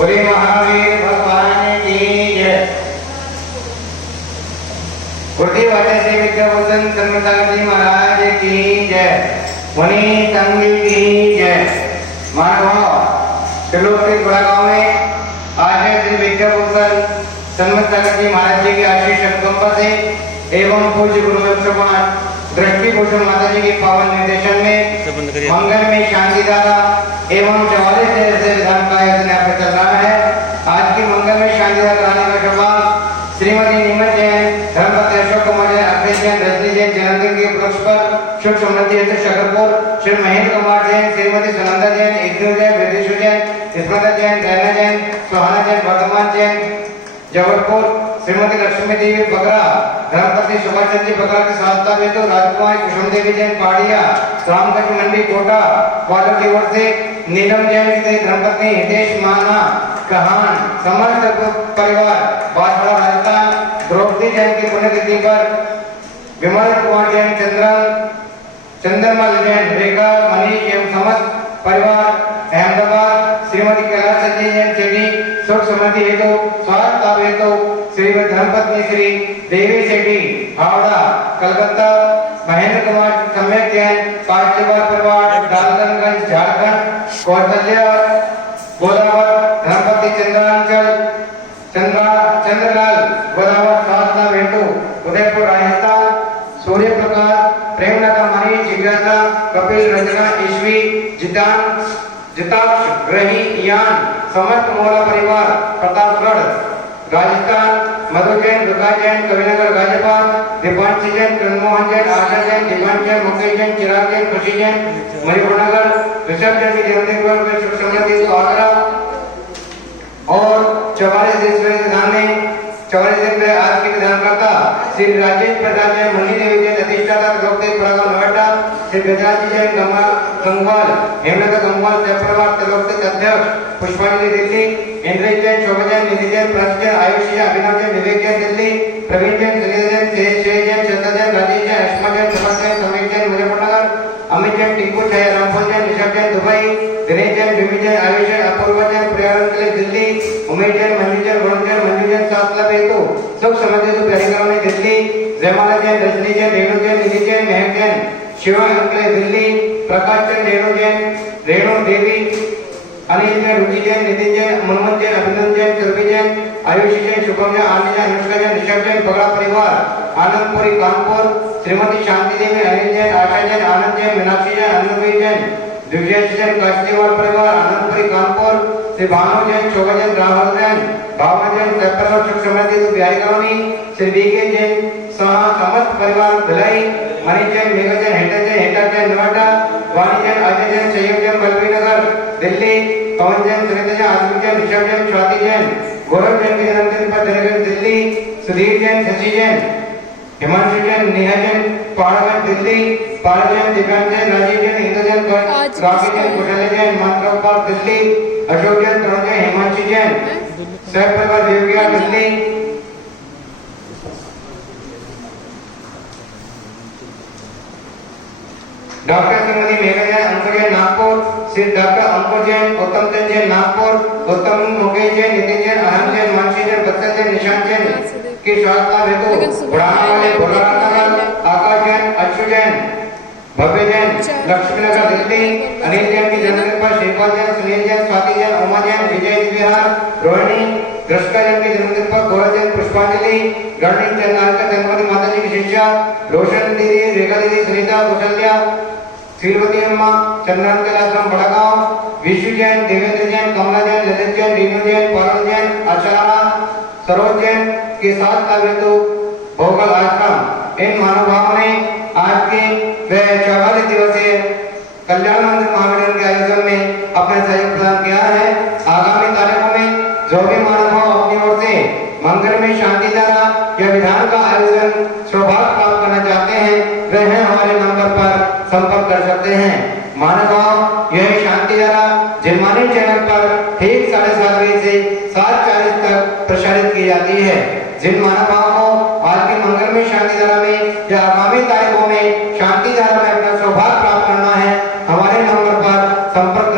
बोले महावीर भगवान की जय। कुर्ती वाले से विद्याभूषण सन्मसागर जी महाराज की जय। मुनि संघ की जय। मानव त्रिलोक बड़ा गांव में आचार्य श्री विद्याभूषण सन्मसागर जी महाराज जी के आशीष अनुकंपा से एवं पूज्य गुरु वंशवान दृष्टि भूषण माता जी के पावन निर्देशन में मंगल में शांति दाता एवं 44 से विधान का आयोजन यहाँ पर चल रहा है। आज की मंगल में शांति दाता रानी का शुभारंभ श्रीमती नीमत जैन, धर्मपति अशोक कुमार जैन, अखिलेश जैन, रजनी जैन जन्मदिन के उपलक्ष्य पर शुभ समृद्धि हेतु शकरपुर श्री महेंद्र कुमार जैन, श्रीमती सुनंदा जैन, इग्नू जैन, विदेशु जैन, स्मृता जैन, रैना जैन, सुहाना जैन, वर्धमान जैन, जबलपुर श्रीमती लक्ष्मी देवी बगरा, धर्मपति सुभाष चंद्र जी बगरा के साथ हेतु राजकुमार कुसुम देवी जैन पाड़िया, रामगंज मंडी कोटा वालों की ओर से नीलम जैन की धर्मपत्नी हितेश माना कहान समस्त परिवार बांसवाड़ा राजस्थान, द्रौपदी जैन की पुण्यतिथि पर विमल कुमार जैन, चंद्रमल जैन, रेखा मनीष एवं समस्त परिवार अहमदाबाद, श्रीमती कैलाश संजय जैन सेठी सुख समृद्धि हेतु स्वास्थ्य लाभ हेतु श्रीमती धर्मपत्नी श्री देवी सेठी हावड़ा कलकत्ता, महेंद्र कुमार सम्यक जैन पांचवार परिवार डालटनगंज झारखंड, कौशल्या गोदावत धर्मपति चंद्रलाल गोदावत स्वास्थ्य लाभ हेतु उदयपुर राजस्थान, सूर्य प्रकाश प्रेमनगर मनीष जिज्ञासा कपिल रंजना ईश्वी जिताक्ष ग्रही यान समस्त मोहल्ला परिवार प्रतापगढ़ राजस्थान, मधु जैन, दुर्गा जैन, कविनगर गाजियाबाद, दीपांशी जैन, चंद्रमोहन जैन, आशा जैन, दीपांश जैन, मुकेश जैन, चिराग जैन, खुशी जैन, मणिपुरनगर, ऋषभ जैन की जन्मदिन पर शुभ समृद्धि आगरा और 44 विधान में 44 में आज के विधानकर्ता श्री राजेश प्रसाद जैन, मुनि देवी जैन, अधिष्ठाता त्रिलोकदेव बड़ागांव नोएडा, श्री बेदराजी जैन गंगवाल, हेमलता गंगवाल जयप्रभात त्रिलोकदेव अध्यक्ष पुष्पांजलि दिल्ली, इंद्रजीत जैन, शोभा जैन, निधि जैन, प्रस जैन, आयुष जैन, अभिनव जैन, विवेक जैन दिल्ली, प्रवीण जैन, सुनील जैन, शेष जैन, श्रद्धा जैन, राजेश जैन, अश्मा जैन, सुभाष जैन, समीर जैन, मुजफ्फरनगर, अमित जैन, टिंकू छाया, रामफल जैन, ऋषभ जैन, दुबई, दिनेश जैन, बिमी जैन, आयुष जैन, अपूर्वा जैन, प्रयागराज के लिए दिल्ली, उमेश जैन, मंजू जैन, वरुण जैन, मंजू जैन, सातला हेतु सुख समृद्धि हेतु प्यारीगांव में दिल्ली, जयमाला जैन, रजनी जैन, रेणु जैन, निधि जैन, महक जैन, शिवा अंकले दिल्ली, प्रकाश जैन, रेणु जैन, रेणु देवी, अनिल जैन, रुचि जैन, नितिन जैन, मनमोहन जैन, अभिनंदन जैन, चुरभी जैन, आयुषी जैन, शुभम जैन, आनंद जैन, अनुष्का जैन, ऋषभ जैन, बगड़ा परिवार आनंदपुरी कानपुर, श्रीमती शांति देवी, अनिल जैन, आशा जैन, आनंद जैन, मीनाक्षी जैन, अनुभवी जैन, दिव्येश जैन, काशीवाल परिवार आनंदपुरी कानपुर, श्री भानु जैन, शोभा जैन, राहुल जैन, भावना जैन, सैपरव सुख समृद्धि हेतु बिहारी कॉलोनी, श्री बीके जैन समस्त परिवार भिलाई, मनीष जैन, मेघा जैन, हेटा जैन नोएडा, वाणी जैन, अजय जैन, सहयोग जैन, बलबीर नगर दिल्ली, पवन जैन, सुनीता जैन, आदित्य जैन, ऋषभ जैन, स्वाति जैन, गौरव जैन के जन्मदिन पर दिल्ली दिल्ली, सुधीर जैन, शशि जैन, हिमांशु जैन, नेहा जैन, पहाड़गंज दिल्ली, पाल जैन, दिव्यांग जैन, राजीव जैन, इंदु जैन, राकेश जैन, कुशल जैन, मंत्रपाल दिल्ली, अशोक जैन, तरुण जैन, हिमांशु जैन, सह परिवार देवगिया दिल्ली, डॉक्टर श्रीमती मेघा जैन, अंकुर जैन, नागपुर, श्री डॉक्टर अंकुर जैन, उत्तम चंद जैन, नागपुर, उत्तम मुकेश जैन, नितिन जैन, अहम जैन, मानसी जैन, बत्तर जैन, निशांत जैन की स्वास्थ्य लाभ हेतु बुढ़ाना वाले भोलानाथ, आकाश जैन, अच्यु जैन, भव्य जैन, लक्ष्मीनगर दिल्ली, अनिल जैन की जन्मदिन पर श्रीपाल जैन, सुनील जैन, स्वाति जैन, उमा जैन, विजय विहार, रोहिणी, दृष्का जैन की जन्मदिन पर गौरव जैन, पुष्पांजलि, गणित चंद्रनाथ जन्मदिन माता जी की शिष्या, रोशन दीदी, रेखा दीदी, सुनीता, कौशल्या, श्रीमती अम्मा, चंद्रनाथ कैलाश्रम बड़ागांव, विशु जैन, देवेंद्र जैन, कमला जैन, ललित जैन, रीनू जैन, पारुल जैन, आचारा, सरोज जैन के साथ हेतु भोगल आश्रम। इन महानुभावों ने आज के 44 दिवसीय कल्याण मंदिर महामिलन के आयोजन में अपना सहयोग प्रदान किया है। आगामी तारीखों में जो भी महानुभाव अपनी ओर से मंगल में शांति धारा या विधान का आयोजन सौभाग्य प्राप्त करना चाहते हैं, वह हमारे नंबर पर संपर्क कर सकते हैं। महानुभाव यह शांति धारा जिनमानी चैनल पर ठीक 7:30 बजे से 7:40 तक प्रसारित की जाती है। जिन महानुभावों को आज के मंगल में शांति धारा में या आगामी तारीखों में शांति धारा में अपना सौभाग्य प्राप्त करना है, हमारे नंबर पर संपर्क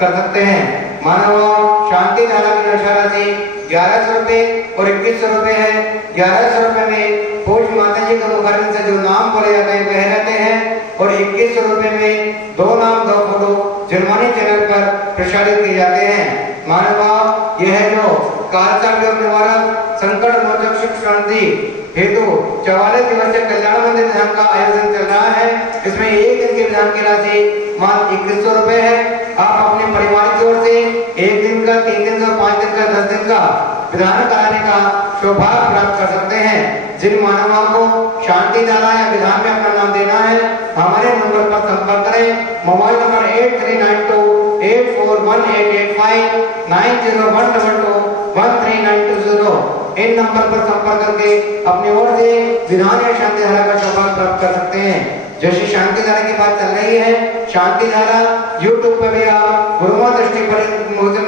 कर सकते हैं। मानव शांति धारा की धर्मशाला से 1100 रुपए और 2100 रुपए है। 1100 रुपए में पूज्य माता जी का मुखर्रम से जो नाम बोले जाते हैं वह रहते हैं और 2100 रुपए में 2 नाम 2 फोटो जुर्माने चैनल पर प्रसारित किए जाते हैं। मानव भाव यह है जो कालचक्र योग निवारक संकट मोचक सुख शांति हेतु 44 दिवसीय कल्याण मंदिर ध्यान का आयोजन चल रहा है। इसमें एक दिन के ध्यान की राशि मात्र 2100 रुपए है। आप अपने परिवार की ओर से 1 दिन का, 3 दिन का, 5 दिन का, 10 दिन का विधान कराने का सौभाग्य प्राप्त कर सकते हैं। जिन मानवों को शांति धारा या विधान में अपना नाम देना है हमारे नंबर पर संपर्क करें। Mobile number 8392841885 9012213920। इन नंबर पर संपर्क करके अपनी ओर से विधान या शांति धारा का सौभाग्य प्राप्त कर सकते हैं। जैसे शांति धारा की बात चल रही है, शांति धारा यूट्यूब पर भी आप गुरुमा दृष्टि पर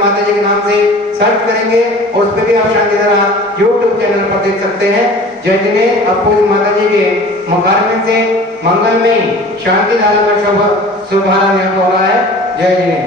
माता जी के नाम से सर्च करेंगे और उस पर भी आप शांति धारा यूट्यूब चैनल पर देख सकते हैं। जय जिन्हें अपूज माता जी के मुखारविंद से मंगलमय शांति धारा का शुभारंभ हो रहा है। जय जिन्हें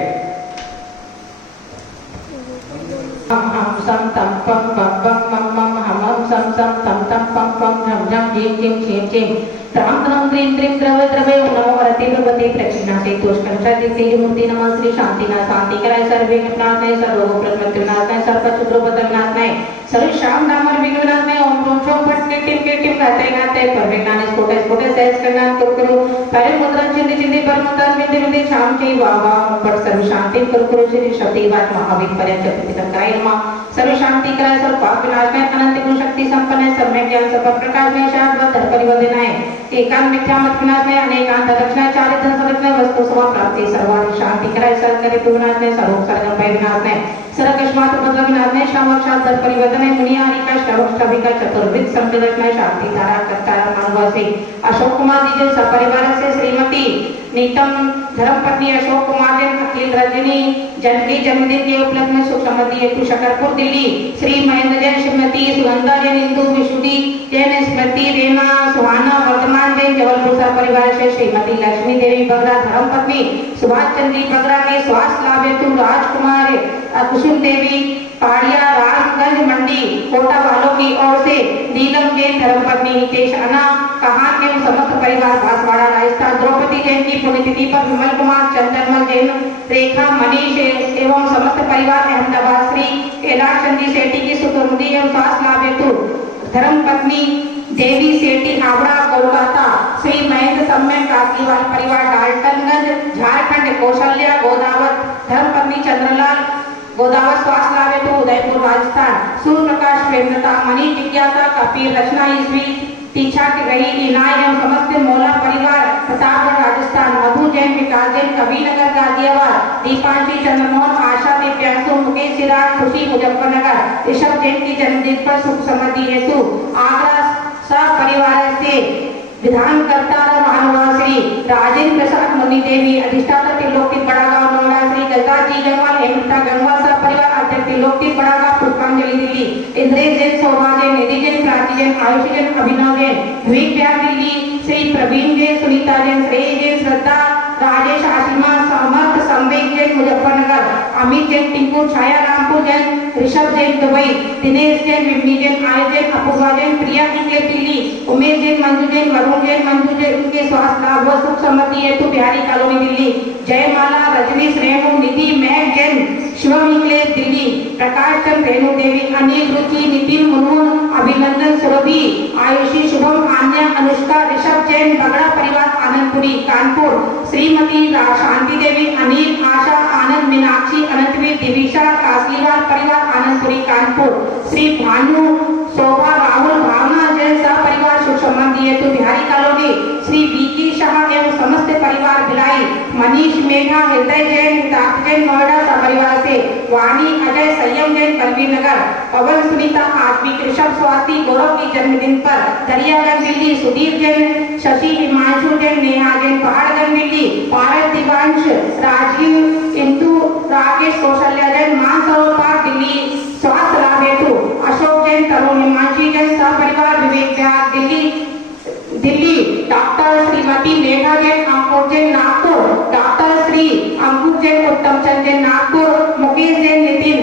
हम सम तम पम पम पम पम पम हम सम सम तम तम पम पम झम झम झिम झिम झिम झिम राम राम क्रीम क्रीम द्रव्य द्रव्य नमो वरते भगवते प्रक्षिणा से तोषकंठा दिव्य मूर्ति नमः श्री शांतिनाथ शांति कराय सर्वे विघ्नानाय सर्वरोग प्रमत्युनाथाय सर्वचुद्रोपदनाथाय सर्व शाम नामर विघ्नानाय ओम ओम ओम फट टिम टिम गाते गाते परमेज्ञान स्फोटे स्फोटे सहज कल्याण करो परे मुद्रा चिंदि चिंदि परमतान विंदि विंदि शाम चे वाह वाह फट सर्व शांति करो श्री शक्ति बात महावीर पर्यंत प्रतिकराय नमः सर्व शांति कराय सर्व पाप विनाशनाय अनंत गुण शक्ति संपन्न सर्व ज्ञान सब प्रकाश में शाश्वत परिवर्धनाय एकांत मिथ्या मत विनाशनाय अनेकांत दक्षिणाय चारित धन संरक्षणाय वस्तु सवा प्राप्ति सर्वाधिक शांति कराय सर्व करे विनाशनाय सर्व सर्ग भय विनाशनाय सर्व कष्मात उपद्रव विनाशनाय शामक्षात दर परिवर्तनाय मुनियारी का श्रवक का चतुर्विध संप्रदर्शनाय शांति धारा करतारा मानवासी अशोक कुमार जी के सपरिवार से श्रीमती नीतम धर्मपत्नी अशोक कुमार जैन अखिल रजनी जनकी जन्मदिन के उपलक्ष्य में सुख समृद्धि हेतु शकरपुर दिल्ली श्री महेंद्र जैन श्रीमती सुगंधा जैन इंदु विशुद्धि जैन स्मृति रेना सुहाना वर्तमान जैन जबलपुर परिवार से श्रीमती लक्ष्मी देवी बगरा धर्मपत्नी सुभाष चंद्री बगरा के स्वास्थ्य लाभ हेतु राजकुमार कुसुम देवी पाड़िया राजगंज मंडी कोटा वालों की ओर से नीलम जैन धर्मपत्नी हितेश अन्ना कहान एवं समस्त परिवार बांसवाड़ा राजस्थान द्रौपदी जैन की पुण्यतिथि पर विमल कुमार चंदनमल जैन रेखा मनीष एवं समस्त परिवार अहमदाबाद श्री कैलाश चंदी सेठी की सुखमृद्धि एवं स्वास्थ्य लाभ हेतु धर्मपत्नी देवी सेठी हावड़ा कोलकाता श्री महेंद्र सम्यक कासलीवाल परिवार डाल्टनगंज झारखंड कौशल्या गोदावत धर्मपत्नी चंद्रलाल गोदावत स्वास्थ्य लाभ हेतु उदयपुर राजस्थान सूर्य प्रकाश प्रेमलता मणि जिज्ञासा कपिल रचना ईस्वी तीछा की रही इनाय एवं समस्त मोला परिवार प्रतापगढ़ राजस्थान मधु जैन विकास जैन कबीरनगर गाजियाबाद दीपांशी चंद्रमोहन आशा दिव्यांशु मुकेश चिराग खुशी मुजफ्फरनगर ऋषभ जैन की जन्मदिन पर सुख समृद्धि हेतु आगरा सब परिवार से विधानकर्ता महानुभाव राजेंद्र प्रसाद मुनि देवी अधिष्ठाता त्रिलोकी बड़ागांव नोएडा श्री गजराज जी गंगवाल हेमलता गंगवाल सब परिवार अध्यक्ष त्रिलोकी बड़ागांव पुष्पांजलि दिल्ली इंद्रेश जैन शोभा जैन निधि जैन प्राची जैन आयुष जैन अभिनव जैन द्वीप बिहार दिल्ली श्री प्रवीण जैन सुनीता जैन श्रेय जैन श्रद्धा राजेश आशिमा समर्थ संवेक जैन मुजफ्फरनगर अमित जैन टिंकू छाया रामपुर जैन ऋषभ जैन दुबई दिनेश जैन विमनी जैन आय जैन अपूर्वा जैन प्रिया निकले दिल्ली उमेश जैन मंजू जैन वरुण जैन मंजू जैन उनके स्वास्थ्य लाभ व सुख समृद्धि हेतु बिहारी कॉलोनी दिल्ली जयमाला रजनीश रेणु निधि मैग जैन शिवम निकले दिल्ली प्रकाश चंद रेणु देवी अनिल रुचि नितिन मुनमुन अभिनंदन सुरभि आयुषी शुभम आन्या अनुष्का ऋषभ जैन बगड़ा परिवार आनंदपुरी कानपुर श्रीमती शांति देवी अनिल आशा आनंद मीनाक्षी अनंतवीर दिविशा कासलीवाल परिवार आनंदपुरी कानपुर श्री भानु शोभा राहुल भावना जैन सह परिवार सुख संबंधी हेतु बिहारी कॉलोनी श्री वीकी शाह एवं समस्त परिवार भिलाई मनीष मेघा हृदय जैन जैन नोएडा सपरिवार से वाणी अजय संयम जैन बलवीर नगर पवन सुनीता आत्मिक ऋषभ स्वाति गौरव की जन्मदिन पर दरियागंज दिल्ली सुधीर जैन शशि हिमांशु जैन नेहा जैन पहाड़गंज दिल्ली पारस दिवांश राजीव इंदु राकेश कौशल्या जैन मानसरोवर पार्क दिल्ली स्वास्थ्य लाभ हेतु अशोक जैन तरुण हिमांशी जैन सह परिवार विवेक बिहार दिल्ली डॉक्टर श्रीमती मेघा जैन अंकुर जैन नागपुर डॉक्टर श्री अंकुर जैन उत्तम चंद जैन नागपुर मुकेश जैन नितिन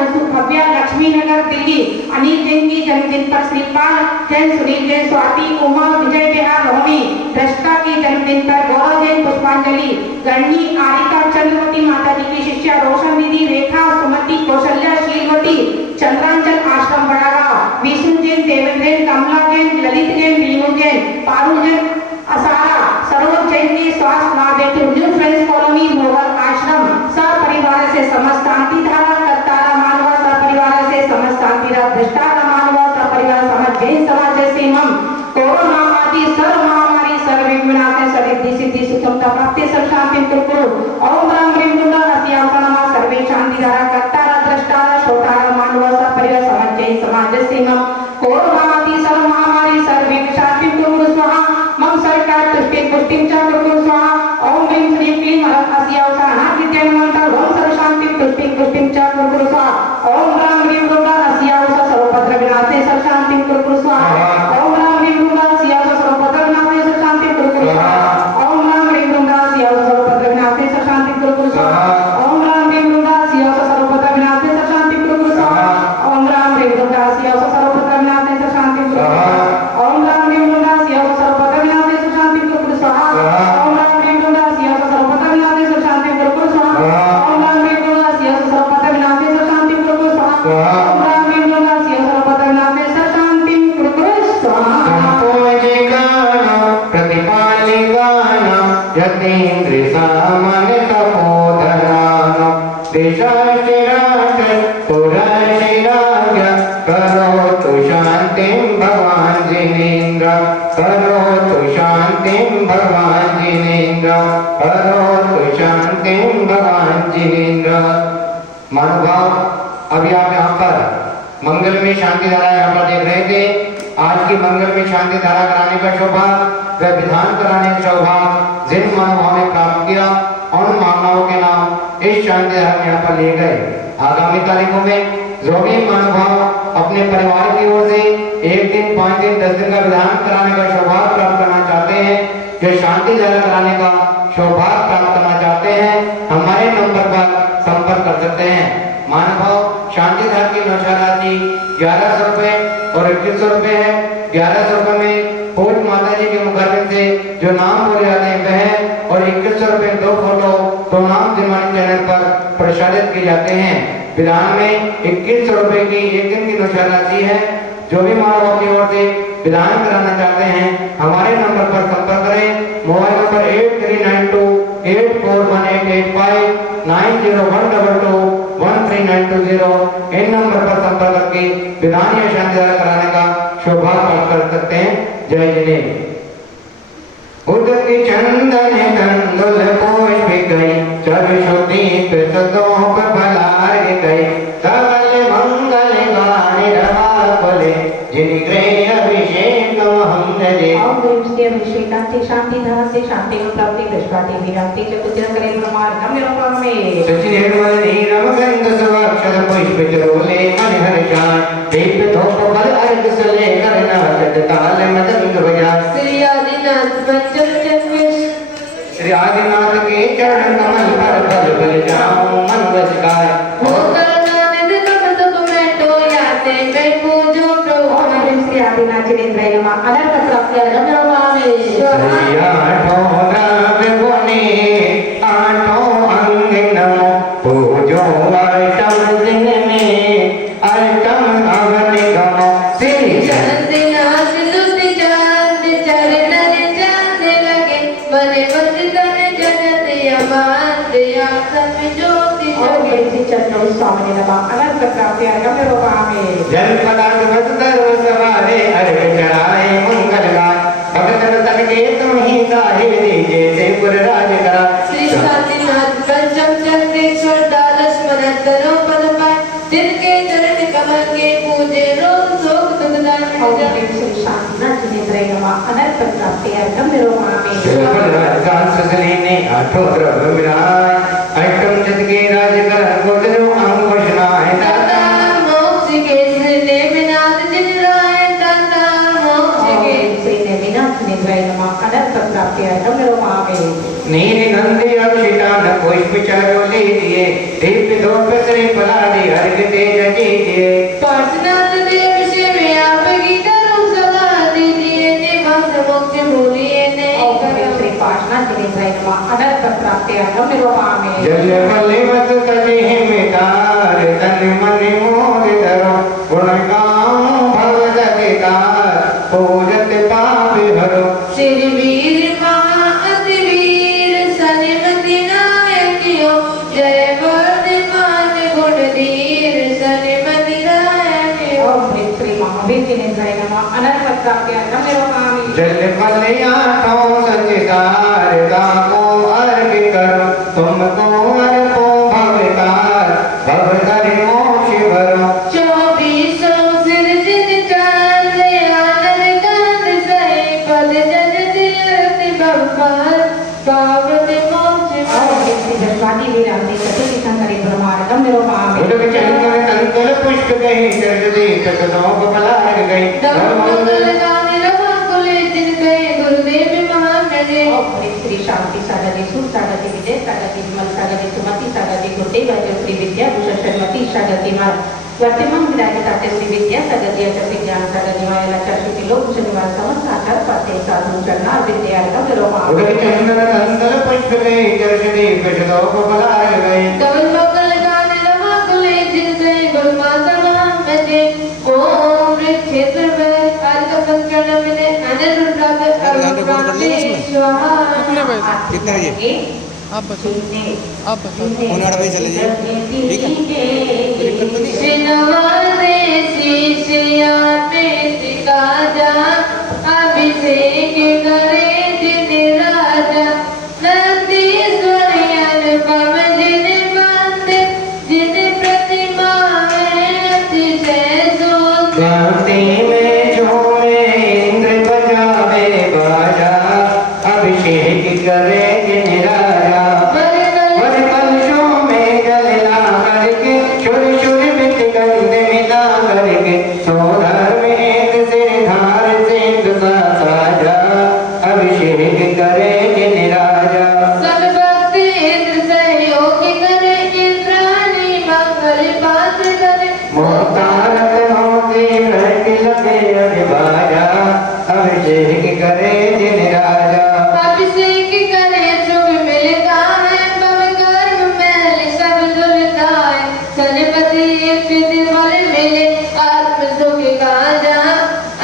अंशु भव्या लक्ष्मी नगर दिल्ली। अनिल जैन की जन्मदिन पर श्रीपाल जैन, सुनील जैन, स्वाति, उमा, विजय बिहार, रोहिणी दृष्टा की जन्मदिन पर गौरव जैन पुष्पांजलि। गणनी आरिका चंद्रवती माता जी की शिष्या रोशन दीदी, रेखा, सुमति, कौशल्या, शीलवती, चंद्रांचल आश्रम बड़ागांव, विष्णु जैन, देवेंद्र, कमला जैन, ललित जैन, रीनू जैन, पारुल जैन, असारा, सरोज जैन की स्वास्थ्य नादेतु न्यू फ्रेंड्स कॉलोनी मोगल आश्रम सपरिवार से समस्त शांति धारा करतारा मानवा सपरिवार से समस्त शांति दृष्टारा मानवा सपरिवार समस्त जैन समाज जैसे हम कोरोना आदि सर्व महामारी सर्व विघ्नाते सरिद्धि सिद्धि सुखमता प्राप्ति सब शांति कुरकुरु ओम राम ह्रीं गुंडा रस्यापनमा सर्वे शांति धारा करतारा दृष्टारा छोटारा मानवा सपरिवार समस्त जैन समाज जैसे हम कोरोना आदि सर्व महामारी सर्व विघ्न शांति कुरकुरु स्वाहा मम सरकार तुष्टि पुष्टि च कुरकुरु स्वाहा ओम ह्रीं श्रीं क्लीं हरः अस्यावसा अनादित्यमन्त्र ओम सर्व शांति तुष्टि पुष्टि च कुरकुरु स्वाहा ओम राम ह्रीं गुंडा अस्यावसा सर्वभद्र विनाशे सर्व शांति कुरकुरु स्वाहा ओम राम ह्रीं गुंडा अस्यावसा सर्वभद्र विनाशे सर्व शांति कुरकुरु स्वाहा ओम राम ह्रीं गुंडा अस्यावसा सर्वभद्र विनाशे सर्व शांति कुरकुरु स्वाहा ओम राम ह्रीं गुंडा अस्यावसा सर्वभद्र विनाशे सर्व शांति कुरकुरु स्वाहा ओम राम ह्रीं गुंडा अस्यावसा सर्वभद्र विनाशे सर्व शांति कुरकुरु स्वाहा ओम राम ह्रीं गुंडा अस्यावसा सर्वभद्र विनाशे सर्व शांति कुरकुरु स्वाहा ओम राम ह्रीं गुंडा अस्यावसा सर्वभद्र विनाशे सर्व शांति कुरकुरु स्वाहा ओम राम ह्रीं गुंडा अस्यावसा सर्वभद्र विनाशे सर्व शांति कुरकुरु स्वाहा ओम राम ह्रीं गुंडा अस्यावसा सर्वभद्र विनाशे सर्व शांति कुरकुरु स्वाहा प्रतिपालिकाना यतीन्द्र सामान्य तपोधनाना देशाश्चिराश्च पुरशिराज्ञ करोतु शान्तिं भगवान् जिनेन्द्र करोतु शान्तिं भगवान् जिनेन्द्र करोतु शान्तिं भगवान् जिनेन्द्र। महानुभाव, अभी आप यहाँ पर मंगल में शांति धारा यहाँ पर देख रहे थे। आज की मंगल में शांति धारा कराने का सौभाग्य व विधान कराने का सौभाग्य जिन महानुभाव ने प्राप्त किया उन महानुभावों के नाम इस शांति धारा में यहाँ पर लिए गए। आगामी तारीखों में जो भी महानुभाव अपने परिवार की ओर से 1 दिन, 5 दिन, 10 दिन का विधान कराने का सौभाग्य प्राप्त करना चाहते हैं, जो शांति धारा कराने का सौभाग्य प्राप्त करना चाहते हैं, हमारे नंबर पर संपर्क कर सकते हैं। महानुभाव, शांति धारा की नौशा राशि 1100 रुपए और 2100 रुपए है। 1100 रुपए में पूज माता जी के मुखर्बे से जो नाम बोले जाते हैं वह, और 2100 रुपए 2 फोटो तो नाम दिलवानी चैनल पर प्रसारित किए जाते हैं। विधान में 2100 रुपए की 1 दिन की नौशा राशि है। जो भी महानुभाव की ओर से विधान कराना चाहते हैं, हमारे नंबर पर संपर्क करें। Mobile number 8392841885 9012213920। इन नंबर पर संपर्क करके विधान या शांति धारा कराने का सौभाग्य प्राप्त कर सकते हैं। जय जिनेन्द्र। उदकी चंदन कंदुल पुष्प गई सरस्वती प्रसदों पर भलार गई सकल मंगल गाने रहा बोले जिन गृह अभिषेक हम दे। ओम ह्रीं श्री अभिषेकांति शांति धारा से शांति में प्राप्ति विश्वाति विरांति च कुछ करे ब्रह्मार नम्य रूप में सचिन निर्मल नीरम गंध सुवाक्षर पुष्प चरोले मन हर्षान दीप धूप बल अर्घ सले करना जग ताल मदंग बजा। श्री आदिनाथ पंचम चंद्रेश श्री आदिनाथ के चरण कमल पर बल बल जाऊं मन वचकार हो करनानिध कब तक मैं तो याते मैं पूजो प्रभु। ओम ह्रीं श्री आदिनाथ जिनेन्द्राय नमः। अनंत प्राप्ति रम्य आठों नव गुणे आठों अंग नमो पूजो अष्टम दिन में अष्टम अवध गमो। श्री चंद्रनाथ स्तुति चांद चरण चांद लगे बने वंदितन जगत यमांत आसम ज्योति जगे। श्री चंद्र स्वामी नमः। अनंत प्राप्ति रम्य रूप जल पदार्थ बसतर सवारे अर्घ चढ़ाए मंगल गाय भगतन तन के तुम ही गाहे दीजे से पुर राज करा। श्री शांतिनाथ पंचम चंद्रेश्वर द्वादश मनंतरों पद पाए जिनके चरण कमल के पूजे रोग शोक दुखदान मिट जाए। श्री शांतिनाथ जिनेन्द्राय नमः। अनंत प्राप्ति रम्य रूप जल राज का ससली ने आठों द्रव्य मिलाए अष्टम जत के राज कर गोदरो अंग वशनाए दाता मोक्ष के श्री नेमिनाथ जिनेन्द्राय दाता मोक्ष के श्री नेमिनाथ जिनेन्द्राय नमः। अनंत प्राप्ति रम्य रूप नील नंदी अक्षितान पुष्प चारों लीजिए दीप धूप श्री फलादि अर्घ तेज कीजिए प्रार्थना देव से में आपकी करूं सलाह दीजिए निवास मुक्ति भूलिए नहीं श्री पाशना श्री भैरवा अनंत प्राप्ति अर्घ निरूपामे जल फलिवत तजे मिटार तन मन मोर धरो गुण गाऊं भव सतिकार पूजत पाप हरो श्री वीर महा अति वीर सनिमति नायकियो जय वर्धमान गुण धीर सनिमति नायकियो श्री महावीर जी ने जय नमः अनंत प्राप्ति अर्घ निरूपामे जल फलिया तो सचिदार दामो अर्घ करो तुमको अर्पो भवतार भव करे मोक्ष भरो चौबीसों सिरजिन चांद आनंद कांत सही पद जन तीर्थ भगवान पावन मोक्ष भरो जसवादी वीरांती सती संकरी ब्रह्मांडम निरूपामे उदक चंदन कंकल पुष्प कहीं चर्च दे तकनों बलार गई मंगल गाने रवा कुले दिन गए गुरुदेव महान नगे श्री शांति सागर जी सुर सागर जी विजय सागर जी विमल सागर जी सुमति सागर जी गुरुदेव श्री विद्या भूषण शर्मती सागर जी मार वर्तमान विराजिता श्री विद्या सागर जी आचार्य ज्ञान सागर जी माया आचार्य की लोक शनिवार समस्त आचार पाते साधु चरना विद्या का विरोहा उदक चंदन कंकल पुष्प कहीं चर्च दे तकनों बलार गई धवल मंगल गाने रवा कुले दिन गए गुरु माता महान नगे ओम क्षेत्र में आज का संकरण में अनिरुद्ध कितने बजे? आप बताओ उन 8 बजे चले जाइए ठीक है दिक्कत तो नहीं अभिषेक करे जिन राजा नंदीश्वर अनुपम जिन मंदिर जिन प्रतिमा में अतिशय सुंदर भक्ति में झूमे इंद्र बजावे बाजा अभिषेक करे जिन राजा वर कलशों में जल ला करके शुर शुर बित गंध मिला करके सोधर में एक सिरधार सिंधु सा साजा अभिषेक करे जिन राजा सब भक्ति इंद्र सहयोग करे इंद्राणी मंगल पात्र करे मोहतारक मोती भ्रट लगे अभिभाजा अभिषेक करे जिन राजा अभिषेक करे सुख मिलता है भव कर्म मैल सब धुलता है सनपति स्थिति बल मिले आत्म सुख का जहाँ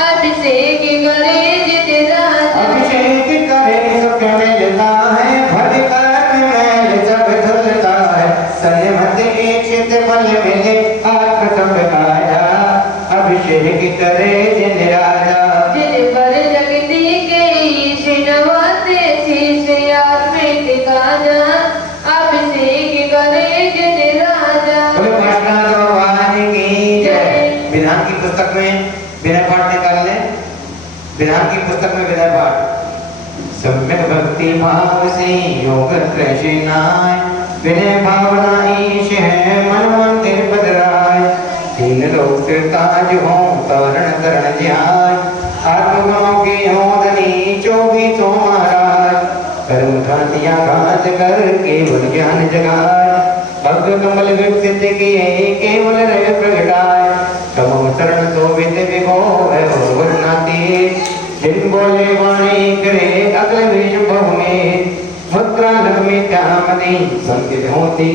अभिषेक करे जिन राजा अभिषेक करे सुख मिलता है भज कर्म मैल सब धुलता है सन्मति इच्छित बल मिले आत्म सुख काया अभिषेक करे जिन राजा जिन पर जगती के ईश नवाते शीश आत्मिक का जहाँ अभिषेक करे जिन राजा बोले पाटना भगवान की जय। विधान की पुस्तक में बिना पाठ निकाल ले विधान की पुस्तक में बिना पाठ सम्यक भक्ति भाव से योग कृष्णाय विनय भावना ईश है मन मंदिर बदराय तीन लोक सिरताज हो तारण करण ध्याय आत्मगमों की हो धनी 24 महाराज कर्म घातिया घात कर केवल ज्ञान जगाए भक्त कमल विकसित किए केवल रह प्रगटाए तमो शरण शोभित विभो है नाती जिन बोले वाणी करे अगल विष बहु में मुद्रा लग में त्यामदी संकित होती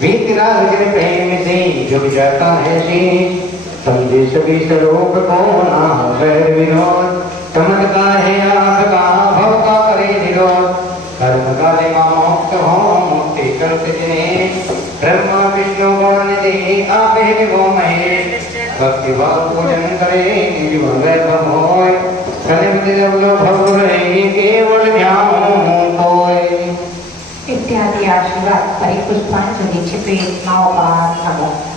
वीतराग जन प्रेम से जुड़ जाता है शीश समझे सभी स्वरूप को ना हो वैर विनोद चमत्कार है आपका भव का करे निरोध कर्म काले मोक्त हो मुक्ति करते जिन्हें ब्रह्मा विष्णु गुण निधि आप है विभो महेश भक्ति भाव पूजन करे जीवन वैभव होय कलियुग जब भव रहे केवल ध्यान कोय इत्यादि आशीर्वाद परिपुष्पांजलि छिपे नवपार भगत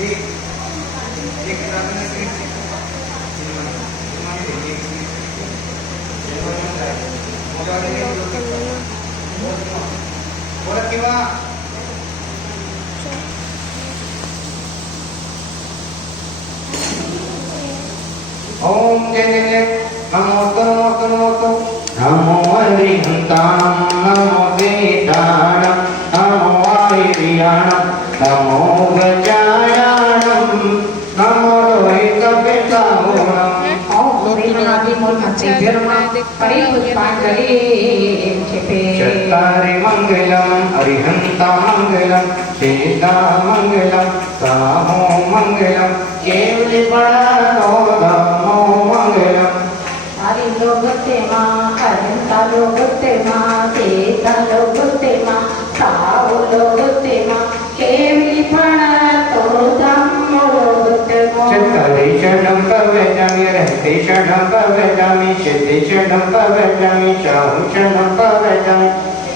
एक ओम जय जय जय नमो नमो हरिहंतां नमो वेदानां नमो आयुर्याणां नमो वज्रायाणां नमो लोहितपितामहं चत्तारि मंगलम् अरिहंता मंगलम् सीता मंगलम् साहो मंगलम् केवलिपणो धम्मो मंगलम् हरि लोगते माँ अरिहंता लोगते माँ सीता लोगते माँ साहो लोगते माँ केवलिपणो धम्मो लोगते माँ चत्तारि शरणं प्रव्रजामि रहते शरणं प्रव्रजामि सिद्धि शरणं प्रव्रजामि साहु शरणं प्रव्रजामि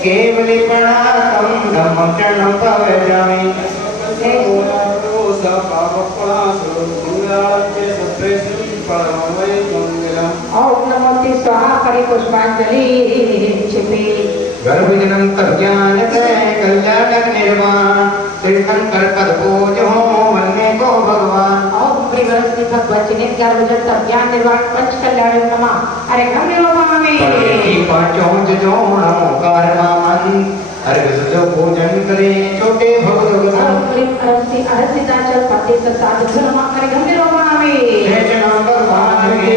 केवलिपणातं धम्मं शरणं प्रव्रजामि ओम नमो स्वाहा हरि पुष्पांजलि छिपी गर्भजनम कल्याणते कल्याणक निर्वाण श्रीशंकर पद पूजो वन्य को भगवान ओम प्रियवरस्ति भगवच्चिने गर्भजन कल्याण निर्वाण पंच कल्याण नमः अरे हम नमामि की पांचों जोड़ों कारनामन हर जो पूजन करे छोटे भक्त ओम प्रियवरस्ति अरसिताचल पति ससाद धर्म अरे हम नमामि जय भगवान के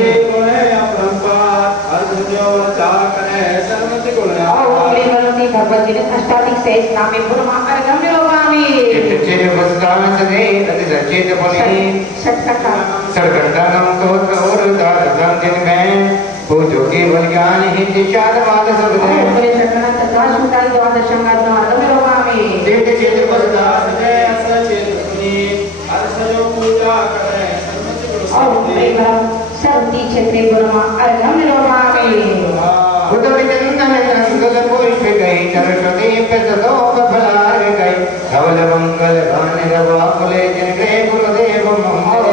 ओम प्रियवरस्ति भगवच्चिने अष्टाधिक शेष नामे पुरमा अरे हम नमामि चिर बसदान सदे अति सचेत पुनि सत्सका सरकर्तानम स्तोत्र और दारसम जिन में पूजो के बलियान ही दिशाद वाद सब दे ओम प्रियवरस्ति तथा सुताई द्वादशंगात नमः नमामि देव चिर बसदान सदे ओम प्रियवरस्ति सर्वती क्षेत्रे पुरमा अरे हम नमामि उदविदंदन संगल पुष्प गई सरस्वती प्रसदो फलार गई धवल मंगल गान रवा फले जन ग्रह गुरुदेव मंगल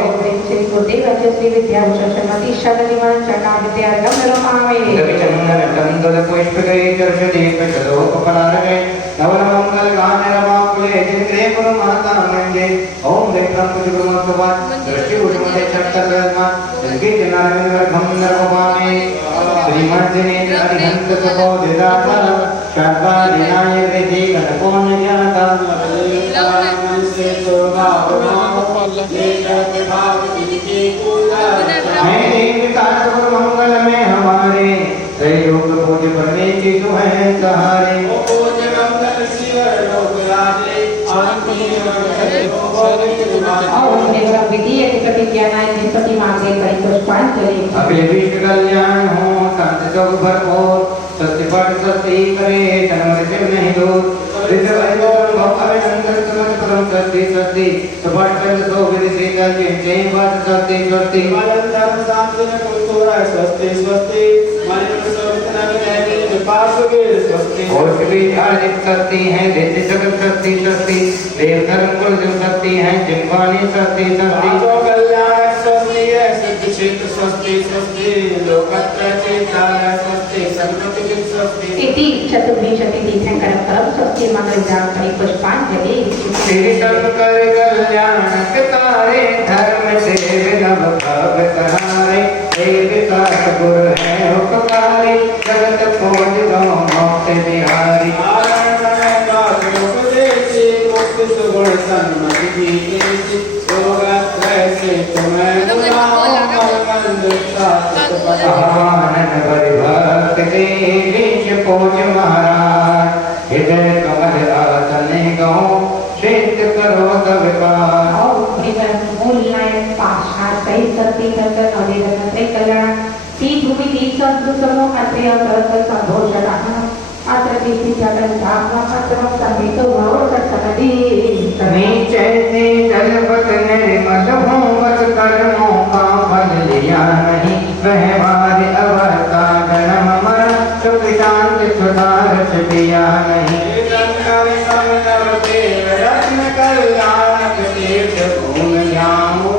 श्री गुरुदेव श्री विद्याभूषण श्रीमती शतनिवन चरणा विद्यार्थम नमामि उदविदंदन संगल पुष्प गई सरस्वती प्रसदो फलार गई धवल मंगल गान रवा फले जन ग्रह गुरु माता मंगे ओम विक्रम गुरु भगवान दृष्टि उन्मते चक्करमा संगीत नारायण वर्धम नरवामे श्रीमद्दिने अरिहंत सपोदिदाता सर्वादिनाय विधि गणकोन ज्ञाता मैं देव काल मंगल में हमारे त्रैलोक पूज्य परमेश्वर जो है सहारे ओम देवरा विधि अधिपति ज्ञानाय निपति मांगे करी पुष्पांजलि अखिल विश्व कल्याण हो शांति सुख भरपूर सत्य पाठ सत्य करे जन्म से नहीं दूर विद्या वैभव भव अभिनंदन समझ परम सत्य सत्य सपाट चंद सो विधि से कल्य जय बात सत्य सत्य मानव धर्म शांति न कुलतोरा स्वस्ति स्वस्ति मानव सर्वतना विनय विपासके स्वस्ति और भी आर्जित सत्य है देश जगत सत्य सत्य देव धर्म कुल जो सत्य है जिनवानी सत्य सत्य आजो कल्याण स्वस्ति है सिद्ध क्षेत्र स्वस्ति स्वस्ति लोकत्र चेताय स्वस्ति सर्वत्र जित स्वस्ति इति चतुर्विंशति तीर्थंकर परम स्वस्ति मंगल जाप करी पुष्पांजलि श्री शंकर कल्याण तारे धर्म देव नव भव सहारे देव का गुरु है उपकारी जगत खोज दो मोक्ष बिहारी नारायण नारायण उपदेशी मुक्ति सुगुण सन्मति की योगत्रय से तुम्हें आनंद बड़े भक्त देश पूज महाराज हृदय कमल आसन गौ श्रेष्ठ करो तब पार ओम प्रियवरम मूलनाय पाशा सहित सत्य तक अधेरन त्रय कल्याण ती भूमि ती संतुसमो अत्रेय करत संभोषणा अत्र ती जगन धाम अत्र संहितो भव सत्सदी नीचे से जलपत निर्मल हो बस कर्मों का फल लिया नहीं व्यवहार अवस्था जन्म मर सुख शांति सुधार दिया नहीं रत्न कल्याण तीर्थ भूम जामो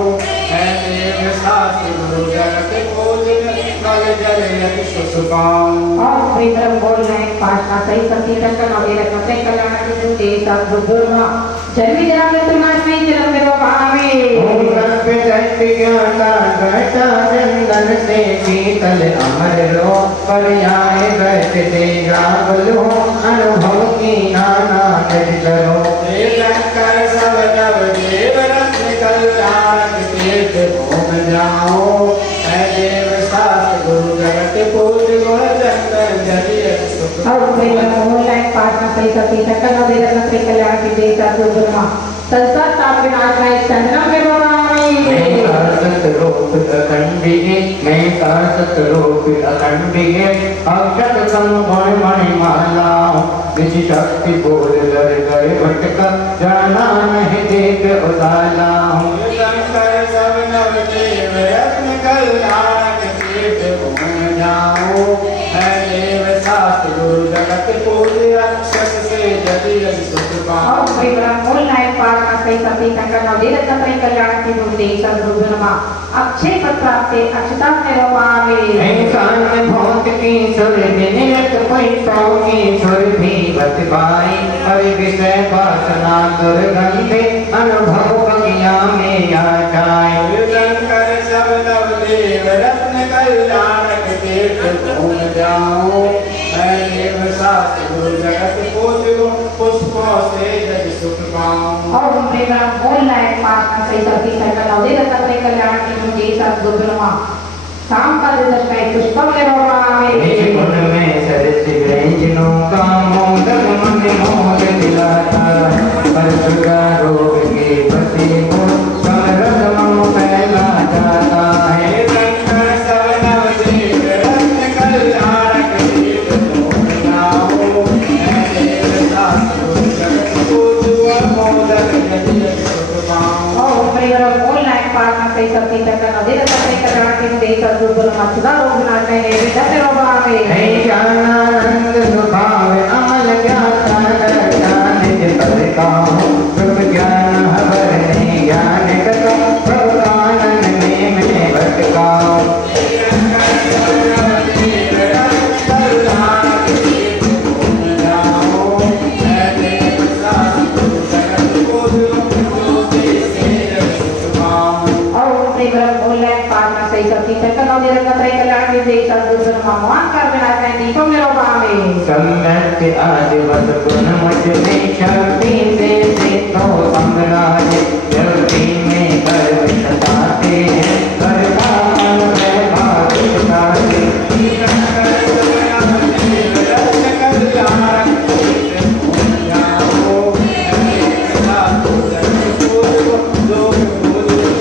है देव शास्त्र गुरु जगत पूजन कल जल यति सुसुकाम ओम प्रियवरम मूलनाय पाशा सहित सत्य तक अधेरन त्रय कल्याण ती संतुसमो जन्मी जन्म मृत्युनाशनी जन्म निर्वापामि ओम कल्पे दैत्य ज्ञाता घटा चंदन से शीतल अमर लो पर्याय दैत्य तेजा बलो अनुभव की नाना जज करो कर सब नव देव रत्न कल्याण तीर्थ घूम जाओ है देव शास्त्र गुरु जगत पूज गुण चंदन जलिय सुख और प्रेम ऑनलाइन पाठना सही सभी सकल और वेदना प्रेम कल्याण की देवता गुरुमा संसार ताप विनाश में चंद्रम निर्वापामि सत रूप अखंडिगे मैं सत रूप अखंडिगे अक्षत संगुण मणि माला विच शक्ति बोल कर कर भटका जाना नहीं देख उजाला शंकर सब नव देव रत्न कल्याण तीर्थ घूम जाओ है देव शास्त्र गुरु जगत पूज अक्षत से जलिय सुख पाओ और प्रेम ऑनलाइन पाठना सही सभी सकल और वेदना प्रेम कल्याण की देवता गुरुमा अक्षय पद प्राप्त अक्षता निर्वापामि इंसान में भौत की सुर निरत पैसों की सुर भी बत पाई हरि विषय वासना दुर्गंधे अनुभव बगिया में आ जाए शंकर सब नव देव रत्न कल्याण तीर्थ घूम जाओ है देव शास्त्र गुरु जगत पूज पुष्पों से जग सुख पाओ और प्रेम ऑनलाइन पाठना सही सभी सकल और वेदना प्रेम कल्याण की देवता गुरुमा सांपद दशमय पुष्पम निर्वापामि गुण में सरस व्यंजनों का मोदक मन मोह दिलाता पर सुगा रोग के बसे को समरस मम फैला जाता है शंकर सब नव देव रत्न कल्याण तीर्थ घूम जाओ है देव शास्त्र गुरु जगत पूज मोदक जलिय सुख पाओ और प्रेम ऑनलाइन पाठना सही सभी सकल और वेदना प्रेम कल्याण की देवता गुरुमा सदा रोग विनाश में निर्वापामि है ज्ञानानंद स्वभाव अमल ज्ञाता ज्ञान पद का प्रभ ज्ञान हवरने ज्ञान कथा प्रभु आनंद में मैं भटकाओ और प्रेम ऑनलाइन पाठना सही सभी सकल और वेदना प्रेम कल्याण की देवता गुरुमा मोहन कर विनाश में दीपम निर्वापामि सम्यक आदिवत गुण मुझ में शक्ति से सिद्धो सम्राज जल्दी में कर विषताते करता मन में भाग उठाते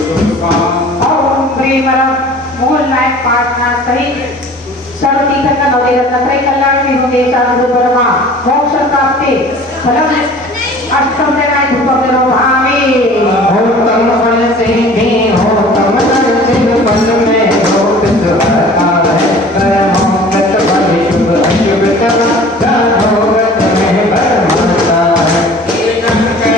और प्रेम ऑनलाइन पाठना सही सभी सकल और वेदना प्रेम कल्याण की देवता गुरुमा मोक्ष प्राप्ति फलम अष्टम देवाय धूपम निर्वापामि उत्तम फल से भी उत्तम नरसिंह फल में लोक सुहाता है कर्मोक्त फल शुभ अशुभ तथा जाधवत में भरमाता है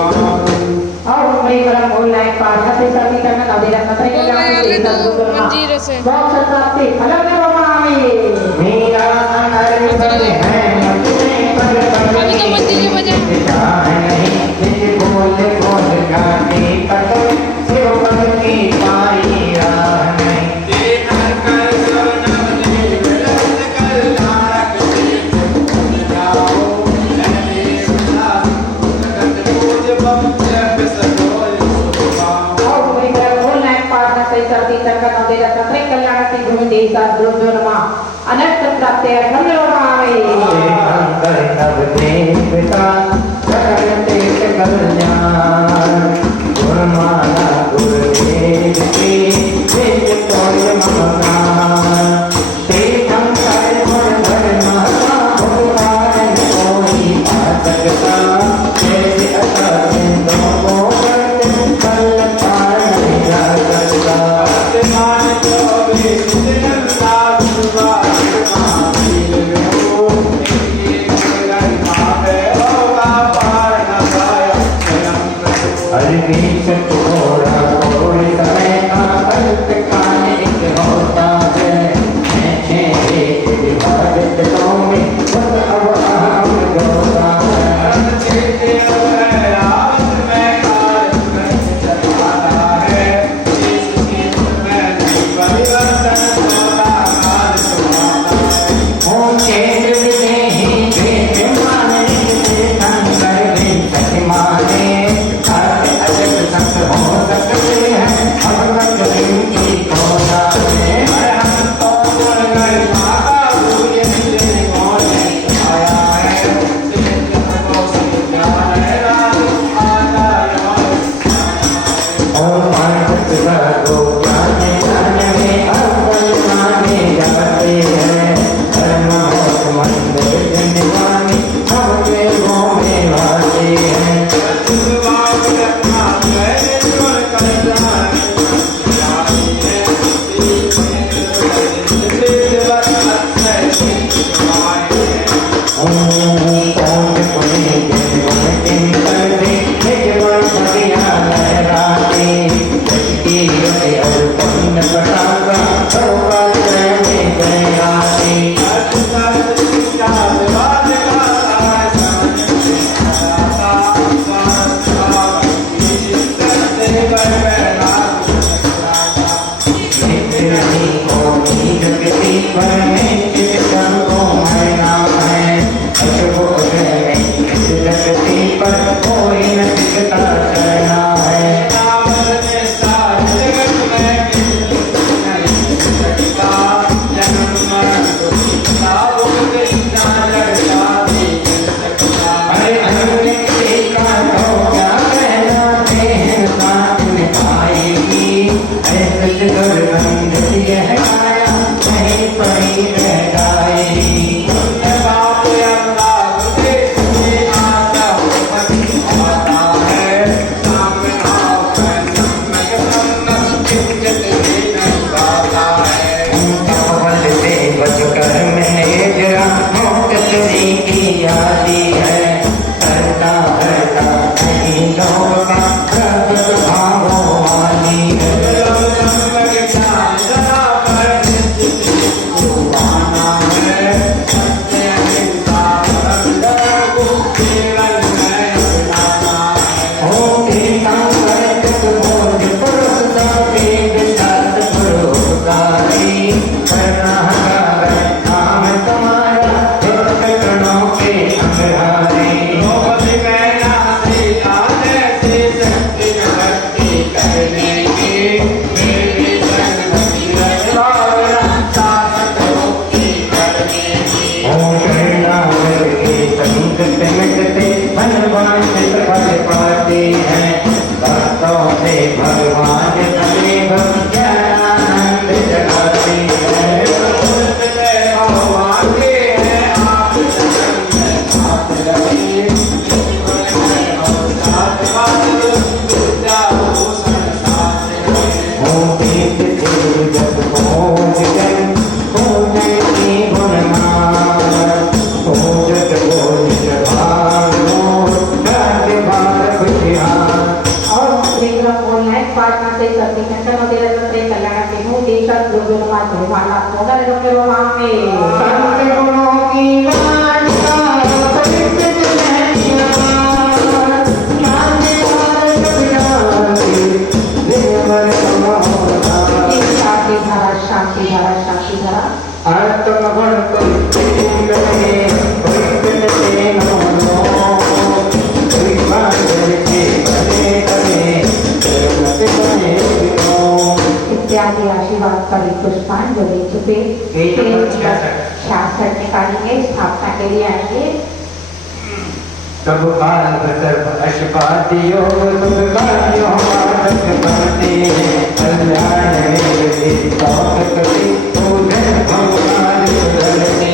और प्रेम ऑनलाइन पाठना सही सभी सकल और वेदना प्रेम कल्याण की देवता गुरुमा मोक्ष प्राप्ति फलम निर्वापामि मेरा अनर फल है मुझमें पल पल नहीं निज बोल बोल गाते कदम शिव पद की पाई राह नहीं और प्रेम ऑनलाइन पाठना सही सभी सकल और वेदना प्रेम कल्याण की देवता गुरुमा अनंत प्राप्ति अर्थम निर्वापामि अंतर नव देवता सकल तेज कल्याण गुणमाला गुरुदेव की निज तोय ममता श्री शंकर गुण धर्मा भगवान कोई आ सकता जैसे अता सिंधु को कल पार नहीं जा सकता हरि बीच थोड़ा थोड़े समय का अंत खाने से सर्दी कंटन वगैरह मंत्री कल्याण के मुंह देकर लोगों ने मार धोए मारला होगा रे रोके रो मामे संत गुणों की वाचा पवित्र दुनिया माने और कल्याणी निर्मल समाना शांति धारा आत्म गुण पवित्र में पवित्र से नमो कोई बादल के बने बने मत बने इत्यादि आशीर्वाद पर पुष्पांजलि चुपे 66 निकालेंगे स्थापना के लिए आएंगे सब काल भतर अशपादियो सब कार्यों मार्ग पाते कल्याण में शौक कभी पूजन भगवान करते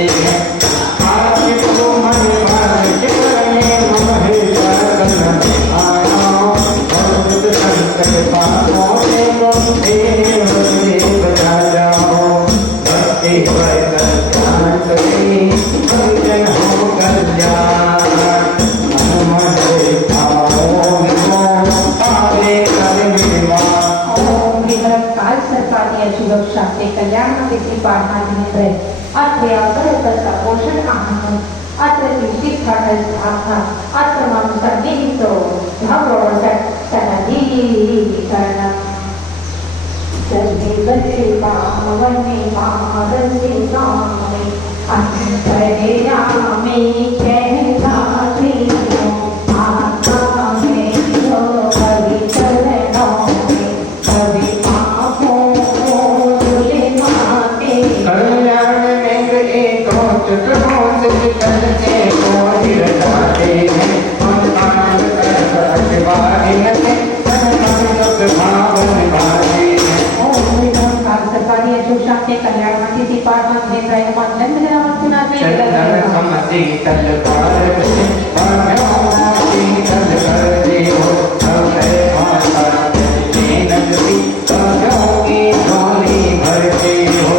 आज को मन भाग करने मोहे करना आया और संकट पापों में मुझे बचा जाओ भक्ति पर ध्यान करें भजन हो कल्याण शांति कल्याण किसी पाठना निमित्त अत्र अवतर का पोषण आहार अत्र किसी खाट स्थापना अत्र मम संगीतो भगवत सनदी कर्ण सर्वे बच्चे पावने मारसे नामे अंतरे नामे कहता श्रीनो आत्मा में जो कवि चरणों में कवि कल्याण में एक चतुर्भुज करके कोई रचाते हैं हम आनंद कर अखबारी में संत भावन भाते हैं ओम विष्णु सरकारी अशोक के कल्याण मंत्री डिपार्टमेंट में प्राइम मंडल में सुना चंदन समति तलवार से बाणों तल कर दे हो सब माता दीन नबी योगी झोली भरते हो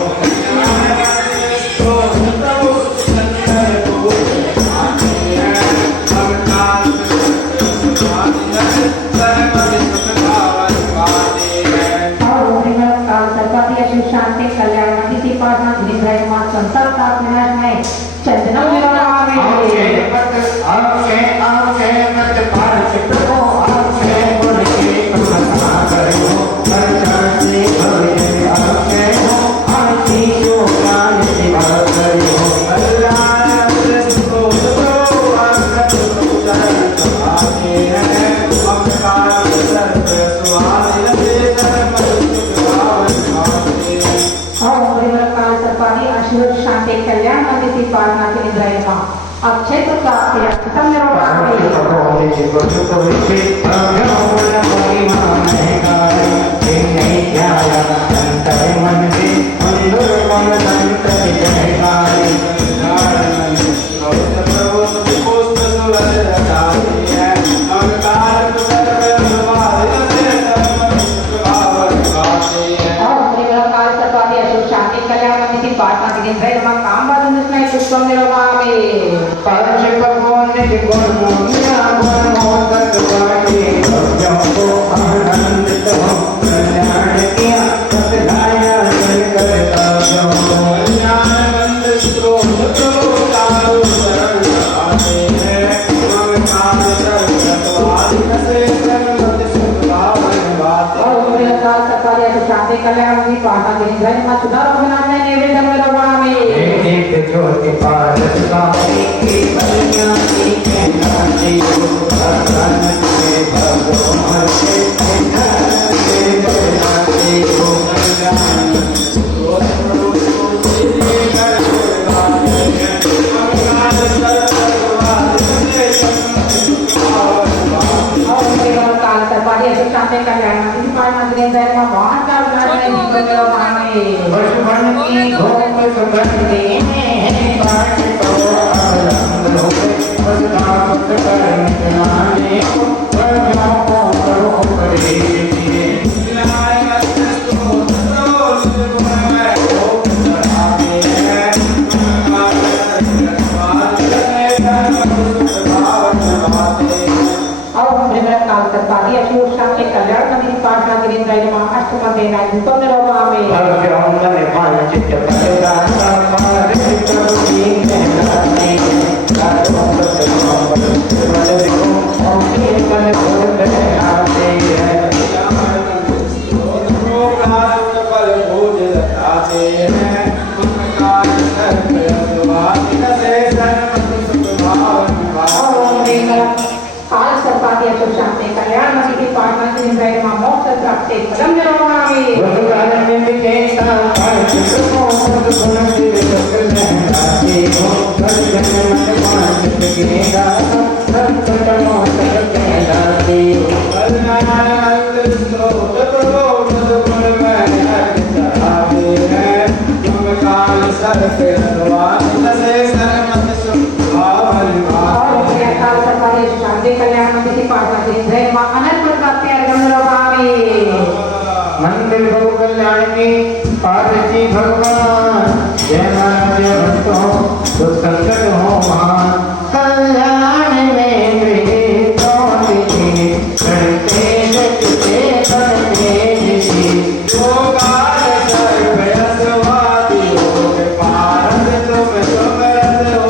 अक्षय प्रकाश काल तत्पादी अशोक शांति कल्याण मंदिर पाठना गिरिंद्र नमः अष्टमते नायकम नरोगामी भगवते ओम निर्माण चित्त प्रदान समाधि प्रभु की कहलाते कारों ओम के मन बोल आते हैं पल भोज लगाते हैं उनकार सर्व से काल सर्पादी अशोक शांति कल्याण मंदिर पाठना गिरिंद्र नमः मोक्ष प्राप्ति फलम नरोगामी भगवान में विजेता पर को गुण दिव सकल रहते हो भजन मन मान गिरेगा संत मोह कहलाते हो कल्याणानंद स्रोत प्रभु गुण में चढ़ाते हैं तुम काल सर्प से सर्वत सुभावन काल सर्पादी अशोक शांति कल्याण मंदिर पाठना गिरिंद्र नमः अनंत प्राप्ति फलम नरोगामी मंदिर बहु कल्याण की पार्वती भगवान जय जय भक्तों तो संकट हो महान कल्याण में करते जगते करते जिसी योगार सर्व असवादी योग पारद तुम समरथ हो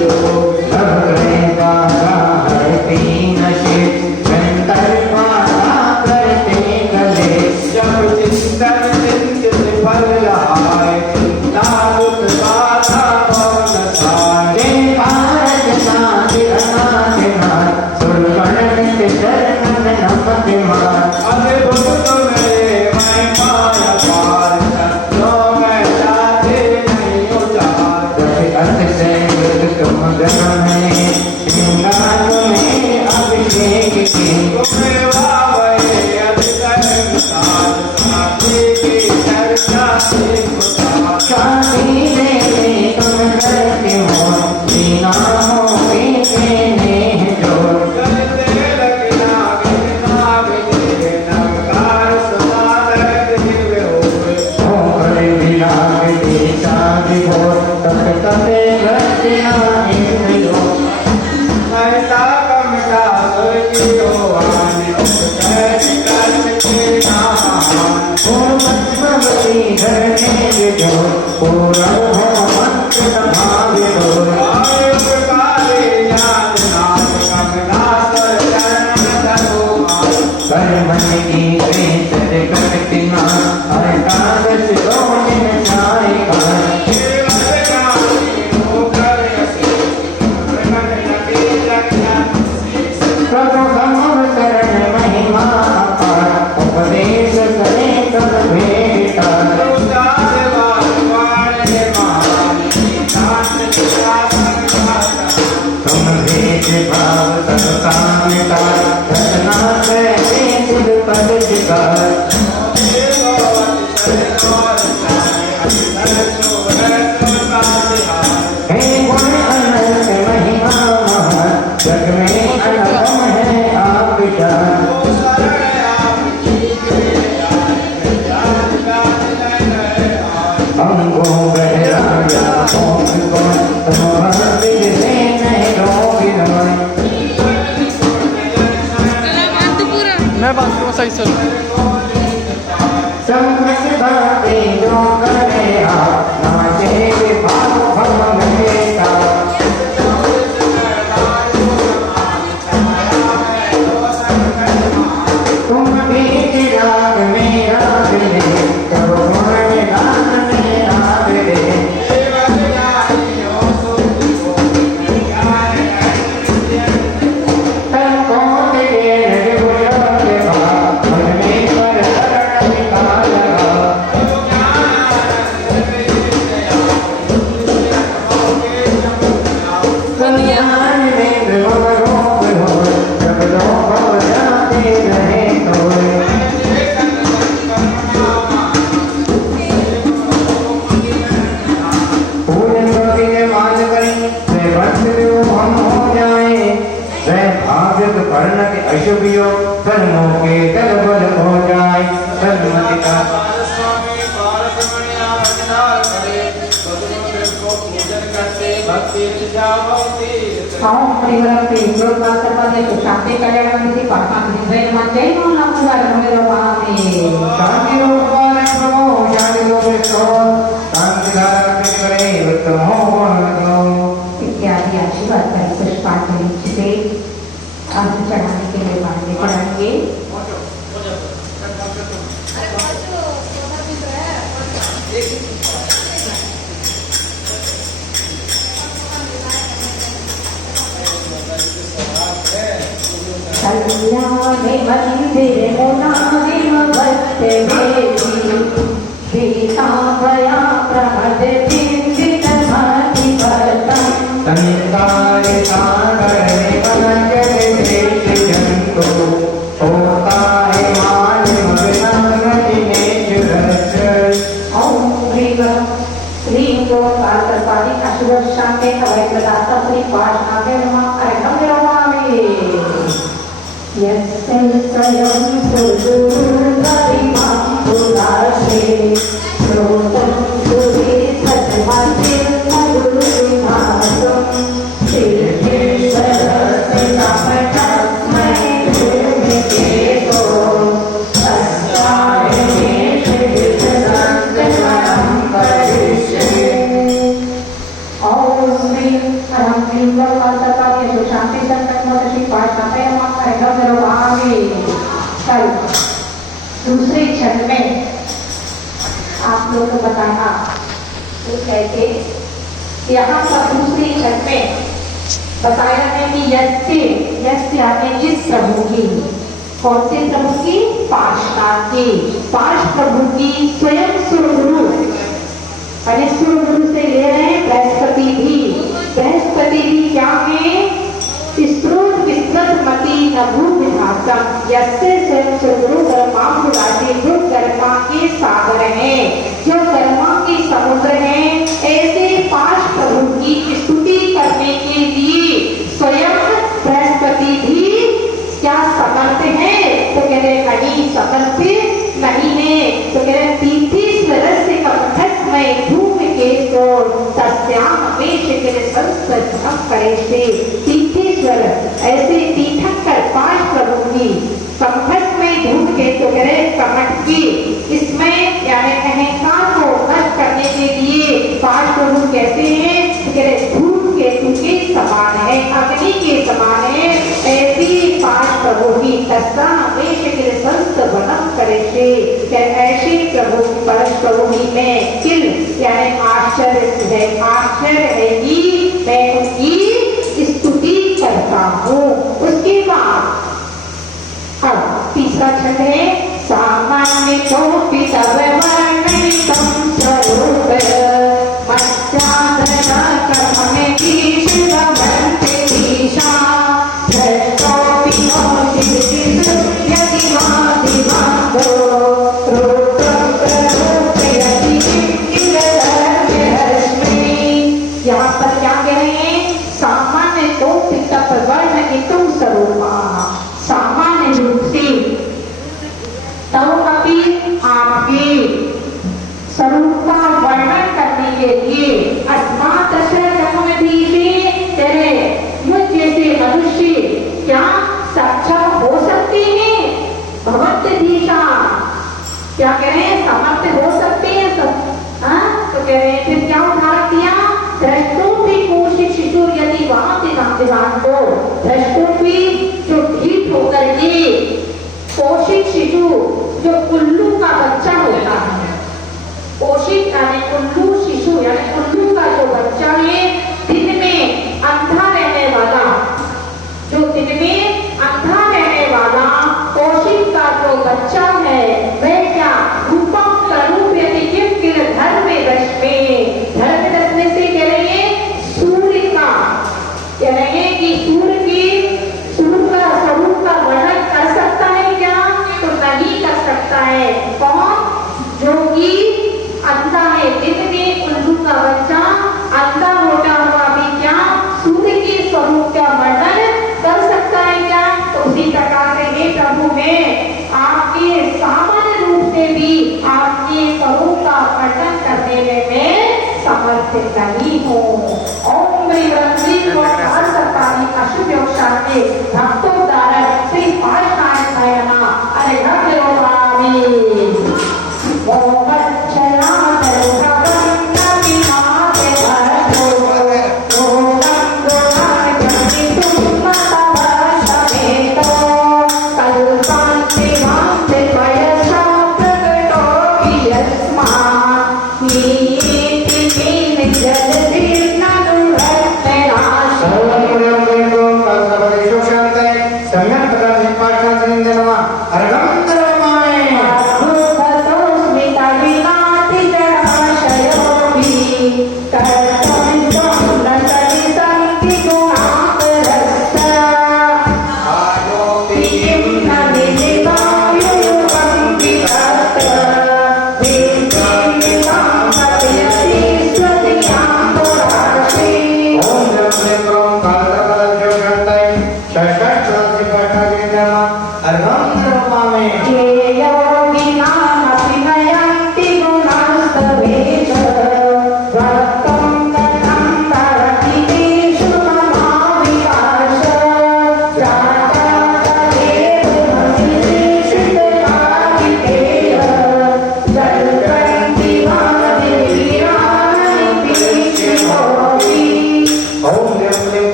योग अग्रे बारा हरती नशे संकल्पाना करते गले जब चिंतन चिंतित फल लहाय चिंता दुख बाधा पवन सारे भारत नाथ अनाथ नाथ सुरगण में शरण नमक मार अद्भुत तुम्हारे मैं पाया पार सत्यों में जाते नहीं उचार अर्थ से तुम गण में श्रृंगार में अभिषेक की तुम्हें भावे अधिकरण साध साथी की चर्चा से खुदा शादी देते तुम करते हो बिना हो पीने जोर चलते लगना गिरना बिजले नवकार सदा दर्द दिव्य होवे होकर विराग देता विभोर तक तपे भक्तियाँ इंद्रियों ऐसा कमटा सुरखी हो आने उपकर कर्म के नाम भगवती धरने जो पूरा हो मंत्र भाव्य डोर आयुष काले ज्ञान नाथ कमलासर चरण धरो कर मन की प्रेत करती माँ एकादश रोने जाए केवल ज्ञानी होकर यसी प्रकट लगे जगन्नाथ प्रभु कमल शरण महिमा अपार उपदेश करे तब भेटा उदास वाले महान शांत निरासन भाषा तुम भेद भाव सबका मिटा रचना कैसे तुझ पद जिकार हे गुण अनंत महिमा महान जग में अनगम है आप जान हमको बहराया कौन कौन तुम भक्ति से नहीं रोगी मैं बात करूँ सही सर संगत बातें जो करे आप नाचे विभाग भवन लेता तुम भी चिराग में राग ले कब गुण निधान में राग ले तन को तेरे निर्गुण के भाव मन में पर शरण निकाल लगा कल्याण में रोग हो जब लोग जाते रहे तोड़े पूर्ण कभी मान करी वे भक्त हम हो जाए वे भाव्य कर्ण के अशुभियो कर्मों के दल बल हो जाए सन्मति का भक्ति Om Privaram Pindro Kasarvane Sushante Kalyanamiti Patmani Zainam Jai Mahapurar Namero Bhami शांति रूपाने प्रभो शांति लोकेशो शांति धारा करे उत्तमो गुणो इत्यादि आशीर्वाद कर पुष्पांजलि से अर्घ्य चढ़ाने के लिए मांगे पड़ेंगे। कल्याणे मंदिर मुनादिम भक्ते देवी पीताम्बया प्रमद चिंतित भाति भरतम संसारे सागरे मनजते देश जंतो होताय मान मगनति नेचुरस ओम ह्रीं कालकल्पादि अशुभशां के अवय प्रदाता श्री पाशना के नमः अर्घ्यं विरमामि। यस्य स्वयं सुदुर्गतिमां पुराशे श्रोतं सुरे सद्मतिर्मधुरविभासं श्रीकेशवस्य कपटस्मै भूमिकेतो तस्याय श्रीविदसंकरणं करिष्ये। ओम ह्रीं वक्रतुण्ड शांति संकटमोचन श्री पाशनाते नमः अर्घ्यं विरमामि। कल दूसरे छंद में आप लोग को बताना तो कैसे यहाँ पर दूसरे छंद में बताया है कि यस्य आने जिस प्रभु की, कौन से प्रभु की? पाशनाथ की, पाश प्रभु की स्वयं सुरगुरु अने सुरगुरु से ले रहे हैं बृहस्पति भी क्या है? स्त्रोत विस्मृतमति नभु विभासम यस्य स्वयं सुरगुरु ब्रह्मांडराशि जो कर्मा के सागर हैं, जो कर्मा के समुद्र हैं, ऐसे पाश प्रभु की स्तुति करने के लिए स्वयं बृहस्पति भी क्या समर्थ है? तो कह रहे नहीं, समर्थ नहीं है। तो कह रहे तीर्थेश्वर से कपटस्मय धूमकेतो तस्याम हमेश के संस्कृतम करेशे। तीर्थेश्वर ऐसे तीर्थंकर पाश प्रभु की कपटस्मय धूमकेतु कह रहे कपट की, इसमें यानी अहंकार को नष्ट करने के लिए पाश प्रभु कहते हैं कह रहे धूमकेतु के समान है, अग्नि के समान है। ऐसी पाश प्रभु की तस्सा हमेश के संत बनम करेशे। ऐसे प्रभु परश प्रभु ही में किल यानी आश्चर्य है, आश्चर्य है कि मैं उनकी स्तुति करता हूँ। उसके बाद अब तीसरा छंद है सामान्य तो पितवर्णितम स्वरूप मत्स्यादना कर्मणे ईश्वरवन्ते ईशा भ्रष्टोऽपि नो यदि मादिमादो रूपं प्ररूपयति इंद्रधर्मरश्मि। यहाँ पर क्या कह रहे हैं? सामान्य तो पितवर्णितम स्वरूप, सामान्य रूप से तव अपनी आपके स्वरूप का वर्णन करने के लिए अस्मात् शरणमधीशे तेरे मुझ जैसे मनुष्य क्या सक्षम हो सकते हैं? भवत्यधीशा क्या कह रहे हैं? समर्थ हो सकते हैं सब। तो कह रहे हैं फिर क्या उदाहरण दिया? दृष्टों भी कोशिश शिशु यदि वहां से नाम को दृष्टों भी जो ढीठ होकर के कोशिश शिशु जो उल्लू का बच्चा होता है, कोशिश यानी उल्लू शिशु यानी उल्लू का जो बच्चा है, दिन में अंधा रहने वाला, जो दिन में अंधा रहने वाला कोशिश का जो बच्चा है वह क्या रूपम स्वरूप यदि किल धर्म रस में, धर्म रस में से कह रहे हैं सूर्य का, कह रहे हैं कि सूर्य का स्वरूप का वर्णन कर सकता है क्या? तो नहीं कर सकता है। आहे भक्तोद्धारक श्री पार्श्वनाथाय नमः अरे नमो स्वामी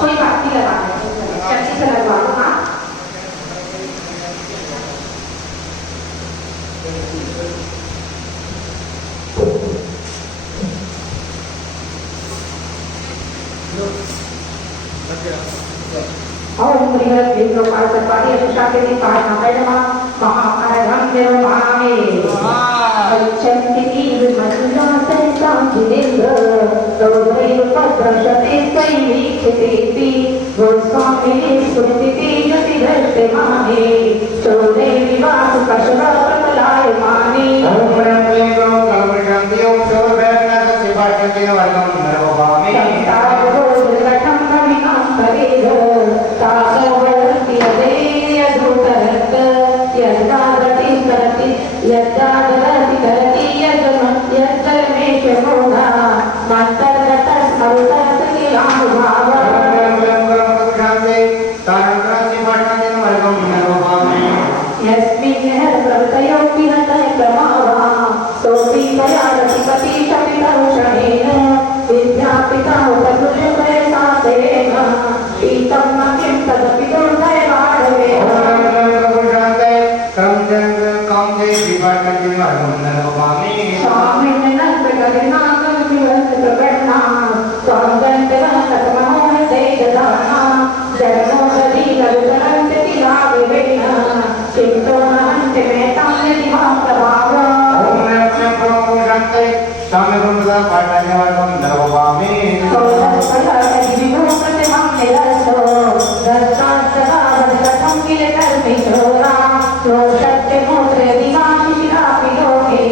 कोई बात नहीं लगाना चर्ची से लगवा दो हाँ और मृगल विप्रो काल सत्पादी अनुशाके दी पाठ नामय नमः महाकारघं निर्मामे चंति विमन्ना संतां जिनेन्द्र तोदैव पद्रशते स्वैवीक्षितेऽपि गोस्वामी सुमतिति यतिभक्ते माने चोदे विवासु कशवप्रमलायमाने ओम प्रेम करो कल्प शांति ओम शोर बैठना से पाठन के वर्गम नरभवामी संतारोधगठं कविनां करेह तासो वदन्ति यदेयधुतरत् यद्दादति करति यद्दादति करति यद्जलमेषमोधा मन्तर्गतः स्मरुतस्तिलानुभाव यस्मिन् प्रवृत्तयो विहतः प्रमावा सोऽपि तया रतिपति शपितौषधेन विद्यापिता उपदुषुभयसातेन पीतं न किं तदपि दुर्दैवाढवेन स्वामिन् नन्दगरिनागविवृतप्रपन्ना स्वान्दन्तवहतमहोहते ददाना जन्मोदधीरविचरन्ति तिलाविवेन चिन्तो न हन्ति मेतां यदि मा प्रभावा प्रतिमं निरस्तो दर्शात् सदा वदकथं किल कल्पितो मूत्र दिवानि शिलापि लोके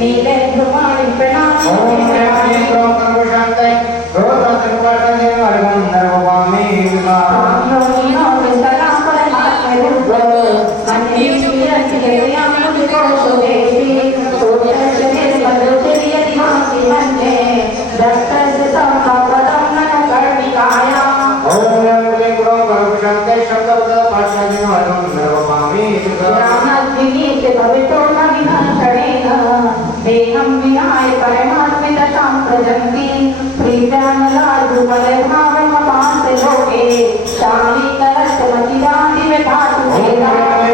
नीले ध्रुवाणि प्रणामि ओम नमः सर्वशान्ते रोदसंपाटने वर्गं नरवामि योगिनो विसरा परमात्मे रुद्र मन्ये विरति देवयाम मुदिकोशोदेशि सोचर्षे मधुचर्य दिवासि मन्ये दत्तस्य संभवदं ननकर्णिकाया ओम नमः सर्वशान्ते शब्दपाठने वर्गं नरवामि रामद्विनीते भवितो न विनाशनेन देहं विनाय परमात्मे दशां प्रजन्ति प्रीत्यानलार्जुपरिभावमपान्ते लोके शालीकरस्तमचिरान्ति व्यथातु वेदा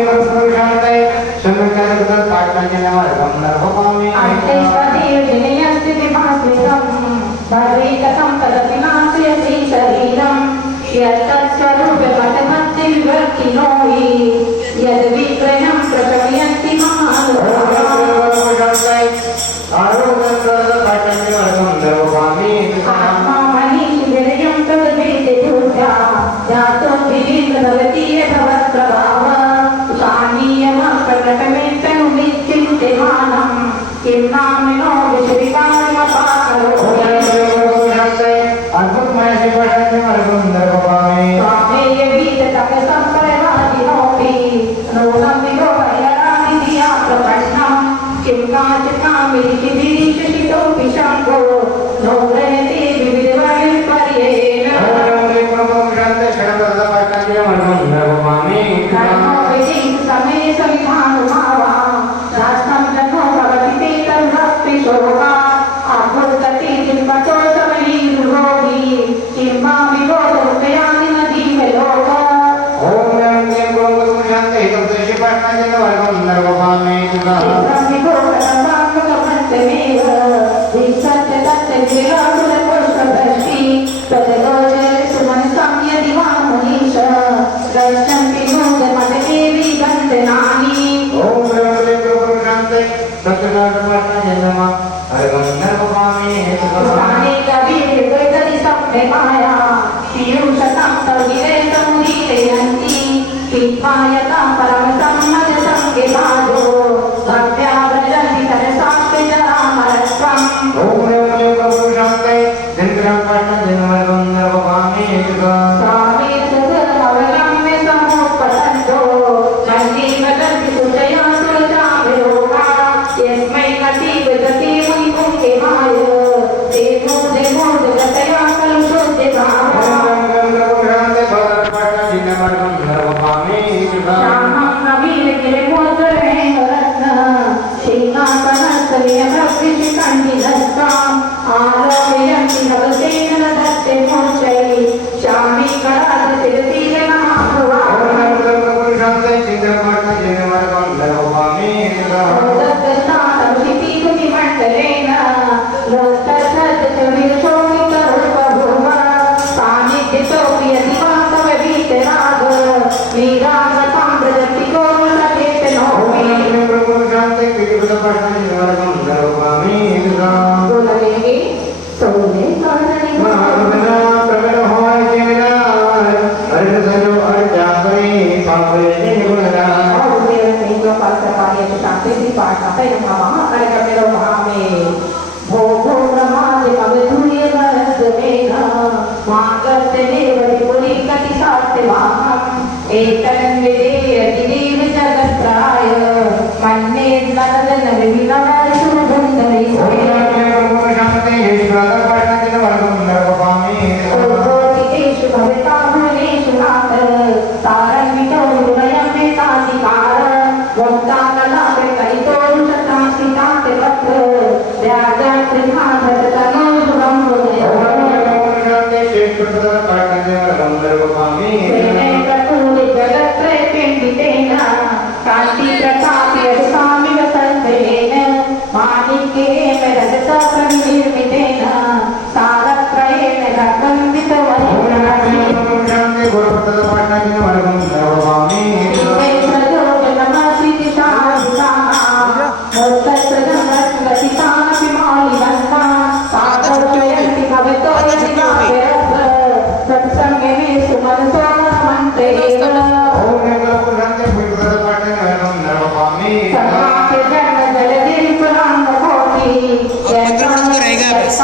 सर्वशान्ते शब्दपाठने वर्गं नरवामि अन्ते स्वदीर्घिनयस्य विभासितं भवेकथं तदपि नाशयसि शरीरं यत्तत्स्वरूपमतमत्ति विवर्तिनो हि यद्विक्रयं प्रकटयन्ति महानुभावाः आत्मा मनीषि विरयं तद्वेति धूर्या जातो विलीनभवति भवत्प्रभाव शानीयमं प्रकटमेत्तनुमिच्चिन्त्यमानं किं नामिनो विश्रिकामपाकरोति स्वामेय बीजतपसं परवादिनोऽपि नूनं विभो वैरामि धिया प्रपन्नं किं काचिकामिति विशशितोऽपि शम्भो नो ग्रहति विविधवर्णपर्ययेन कर्मो विधि समे सविधानुभावा शास्त्रं जन्मो भवति ते तद्भक्ति शोका अभुर्गति जिन्मतो समनीर्भोगी किं वा विबोधोदयानि न जीवलोक ब्रह्मिभोगतवाङ्गकमन्तमेव विसत्य तस्य विराजुरपुष्पदर्शी तदगोचर सुमनसं यदि वा मुनीश गच्छन्ति नूतमतकेवि बन्धनानि पुराणे कविर् वैदति सम्यमाया पीयूषतं तविरेतमुदीरयन्ति पीत्वा यथा परमतं मदसङ्गिभाजो भक्त्या व्रजन्ति तरसास्ते जरामरत्वम् स्वामी सदमवलम्ब्य समुत्पतन्तो मन्ये वदन्ति सुतया सुरजाभिरोगा यस्मै कतीव गति मुनिपुङ्केमाय ते मूर्धगतया खलु शुद्धिभावः श्यामं नवीनगिरिमोदरेणरत्न श्रीनाथहस्तनियमवृषिकण्ठिधस्ताम् आलोकयन्ति नवसेन न दत्ते मूर्च्छै श्यामी करादशिरसीजनमाभुवा दत्तस्नातमशिपीतुतिमण्डलेन लोकसद्गविरशोभितरूपभुव सान्निध्यतोऽपि यदिवातववीतराग वीरागतां व्रजति कोमलकेतनोऽपि बोलवेगे सोने कारणि भो भो ब्रह्मादि अवधूय वरस्वेन मागर्ते देवति पुरी कति सात्यवाहम् एतन् विदेयति देव जगत्त्राय मन्ये नरदन विविधवर्षु उद्भोगितेषु भविता भुवनेषु नाथ तारन्वितो हृदयं वेताधिकार वक्ताकलापे कलितोरुषतासिताते वक्र व्याजात्रिघाततनोर्ध्वं हृदय जगत्त्रय पिण्डितेन कान्तिप्रताप्यसामिव सन्देन माणिक्येन रजतप्रनिर्मितेन सारत्रयेण सर्वांग जन्म जलधि पुराण कोटि चित्रपट तो रहेगा बस।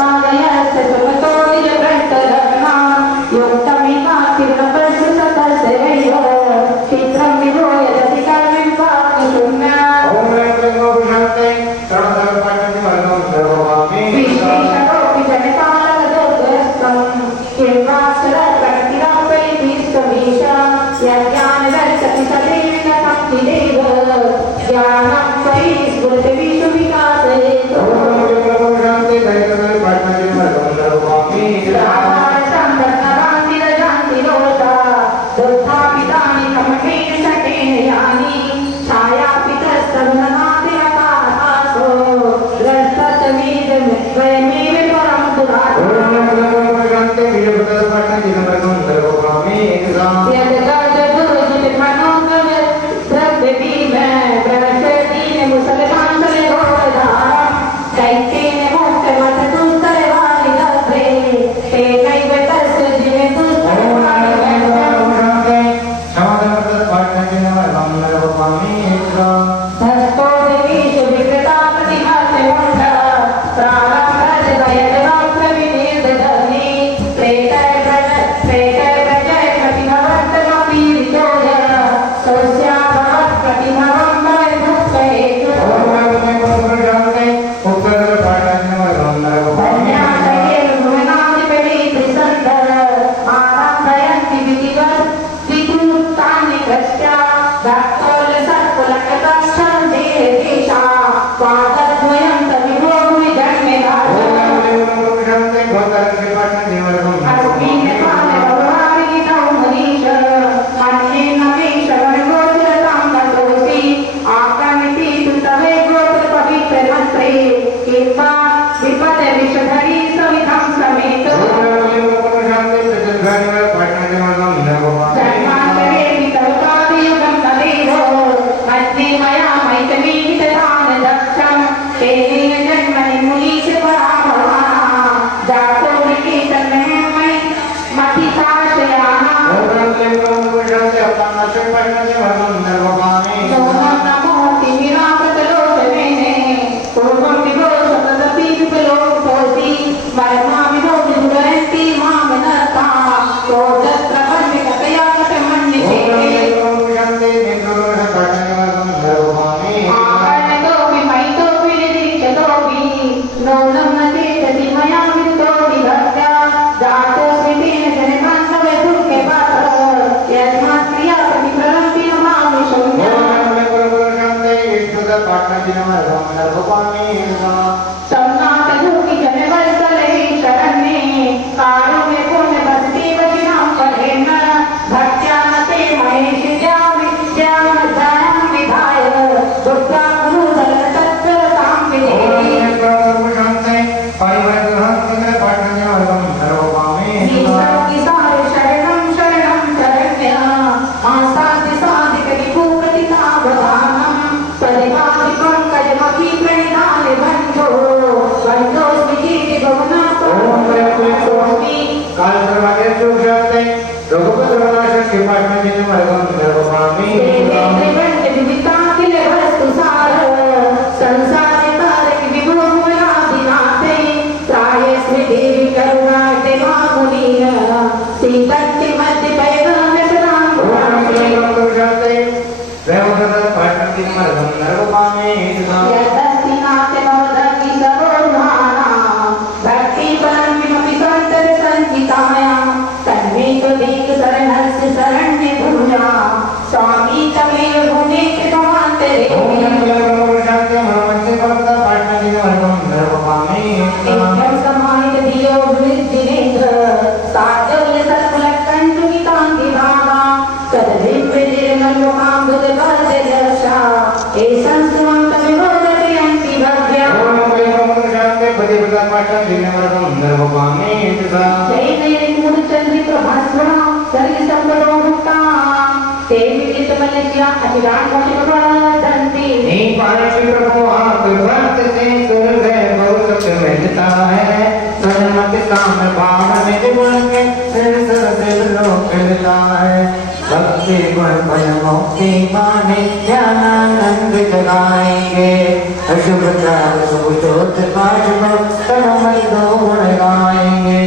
भक्ति गुण भय मुक्ति माने ज्ञानानंद जगाए गाएंगे अशुभता सुबुद्धोत पाठम तनमय दो गुण गाएंगे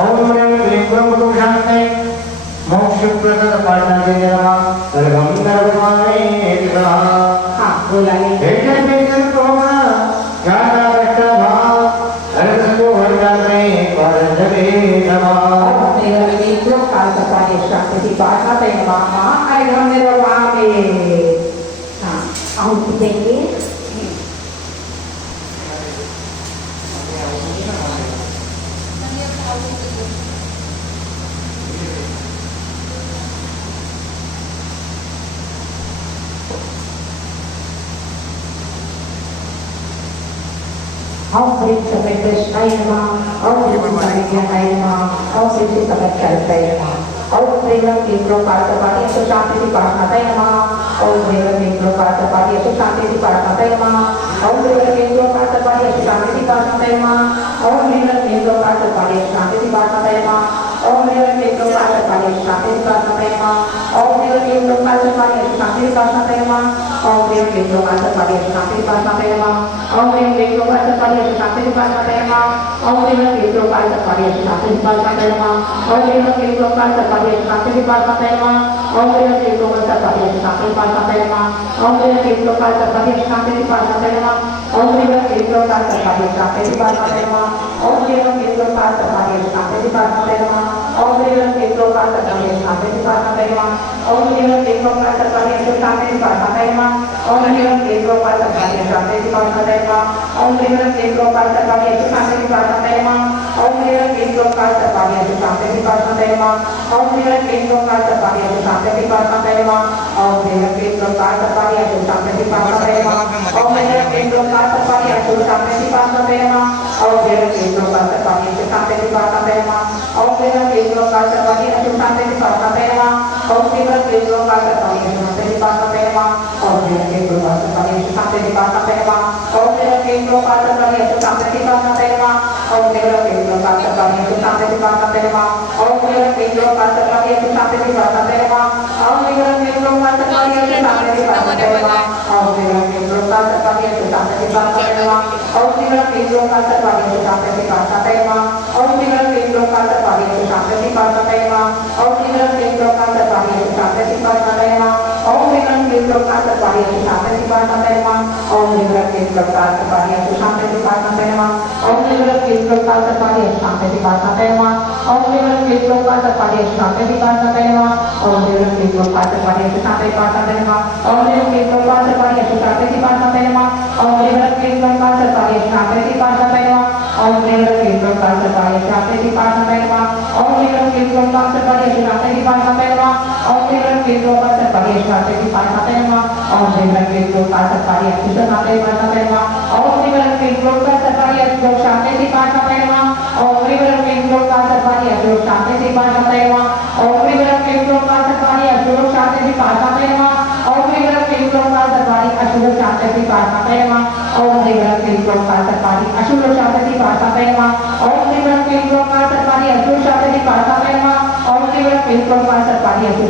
ओम ह्रीं क्लीं गुरु शांति मोक्ष प्रद पाठना दे नमः सर्वं नरवाणे नमः हाँ बोलाइए भेजन भेजन कोमा ज्ञान रक्षा भाव हर संगो हर जाने पर जगे नमः मेरा मित्र काल कपाले शांति पाठना ते नमः आई हम निर्वाणे हाँ आउट देंगे Om Shri Sabai Krishnaya Namaha, Om Shri Sabai Jnanaya Namaha, Om Shri Sabai Charitaye Namaha, Om Shri Ram Vipro Partapati Asho Shanti Di Partnataye Namaha, Om Shri Ram Vipro Partapati Asho Shanti Di Partnataye Namaha, Om Shri Ram Vipro Partapati Asho Shanti Di Partnataye Namaha, Om Shri Ram Vipro Partapati Asho Shanti Di Partnataye Namaha, Om Shri Ram Vipro Partapati Asho Shanti Di Partnataye Namaha, Om Shri Ram Vipro Partapati Asho Shanti Di Partnataye Namaha, Om Shri Ram Vipro Partapati Asho Shanti Di Partnataye Namaha, Om Shri Ram Vipro Partapati Asho Shanti Di Partnataye Namaha, Om Shri Ram Vipro Partapati Asho Shanti Di Partnataye Namaha, Om Shri Ram Vipro Partapati Asho Shanti Di Partnataye Namaha, Om Shri Ram Vipro Partapati Asho Shanti Di Partnataye Namaha, Om Shri Ram Vipro Partapati Asho Shanti Di Partnataye Namaha, Om Shri Ram Vipro Partapati Asho Shanti Di Partnataye Namaha, Om Shri Ram Vipro Partapati Asho Shanti Di Partnataye Namaha, Om Shri Ram Vipro Partapati Asho Shanti Di Partnataye Namaha, Om Shri Ram Vipro Partapati Asho Shanti Di Partnataye Namaha, Om Shri Ram Vipro Partapati Asho Shanti Di Partnataye Namaha, Om Shri Ram Vipro Partapati Asho Shanti Di Partnataye Namaha, Om Shri Ram Vipro Partapati Asho Shanti Di Partnataye Namaha, Om Shri Ram Vipro Partapati Asho Shanti Di Partnataye Namaha, Om Shri Ram Vipro Partapati Asho Shanti Di Partnataye Namaha, Om Shri Ram Vipro Partapati Asho Shanti Di Partnataye Namaha, Om Shri Ram Vipro Partapati Asho Shanti Di Partnataye Namaha, Om Shri Ram Vipro Partapati Asho Shanti Di Partnataye Namaha, Om Shri Ram Vipro Partapati Asho Shanti Di Partnataye Namaha, Om Shri Ram Vipro Partapati Asho Shanti Di Partnataye Namaha, Om Shri Ram Vipro Partapati Asho Shanti Di Partnataye Namaha, Om Shri Ram Vipro Partapati Asho Shanti Di Partnataye Namaha, Om Shri Ram Vipro Partapati Asho Shanti Di Partnataye Namaha, Om Shri Ram Vipro Partapati Asho Shanti Di Partnataye Namaha, Om Shri Ram Vipro Partapati Asho Shanti Di Partnataye Namaha, Om Shri Ram Vipro Partapati Asho Shanti Di Partnataye Namaha, Om Shri Ram Vipro Partapati Asho Shanti Di Partnataye Namaha, Om Shri Ram Vipro Partapati Asho Shanti Di Partnataye Namaha, Om Shri Ram Vipro Partapati Asho Shanti Di Partnataye Namaha, Om Shri Ram Vipro Partapati Asho Shanti Di Partnataye Namaha, Om Shri Ram Vipro Partapati Asho Shanti Di Partnataye Namaha, Om Shri Ram Vipro Partapati Asho Shanti Di Partnataye Namaha, Om Shri Ram Vipro Partapati Asho Shanti Di Partnataye Namaha, Om Shri Ram Vipro Partapati Asho Shanti Di Partnataye Namaha, Om Shri Ram Vipro Partapati Asho Shanti Di Partnataye Namaha, Om Shri Ram Vipro Partapati Asho Shanti Di Partnataye Namaha, Om Shri Ram Vipro Partapati Asho Shanti Di Partnataye Namaha, Om Shri Ram Vipro Partapati Asho Shanti Di Partnataye Namaha, Om Shri Ram Vipro Partapati Asho Shanti Di Partnataye Namaha, Om Shri Ram Vipro Partapati Asho Shanti Di Partnataye Namaha, Om Shri Ram Vipro Partapati Asho Shanti Di Partnataye Namaha, Om Shri Ram Vipro Partapati Asho Shanti Di Partnataye Namaha, Om Shri Ram Vipro Partapati Asho Shanti Di Partnataye Namaha, Om Shri Ram Vipro Partapati Asho Shanti Di Partnataye Namaha, Om Shri Ram Vipro Partapati Asho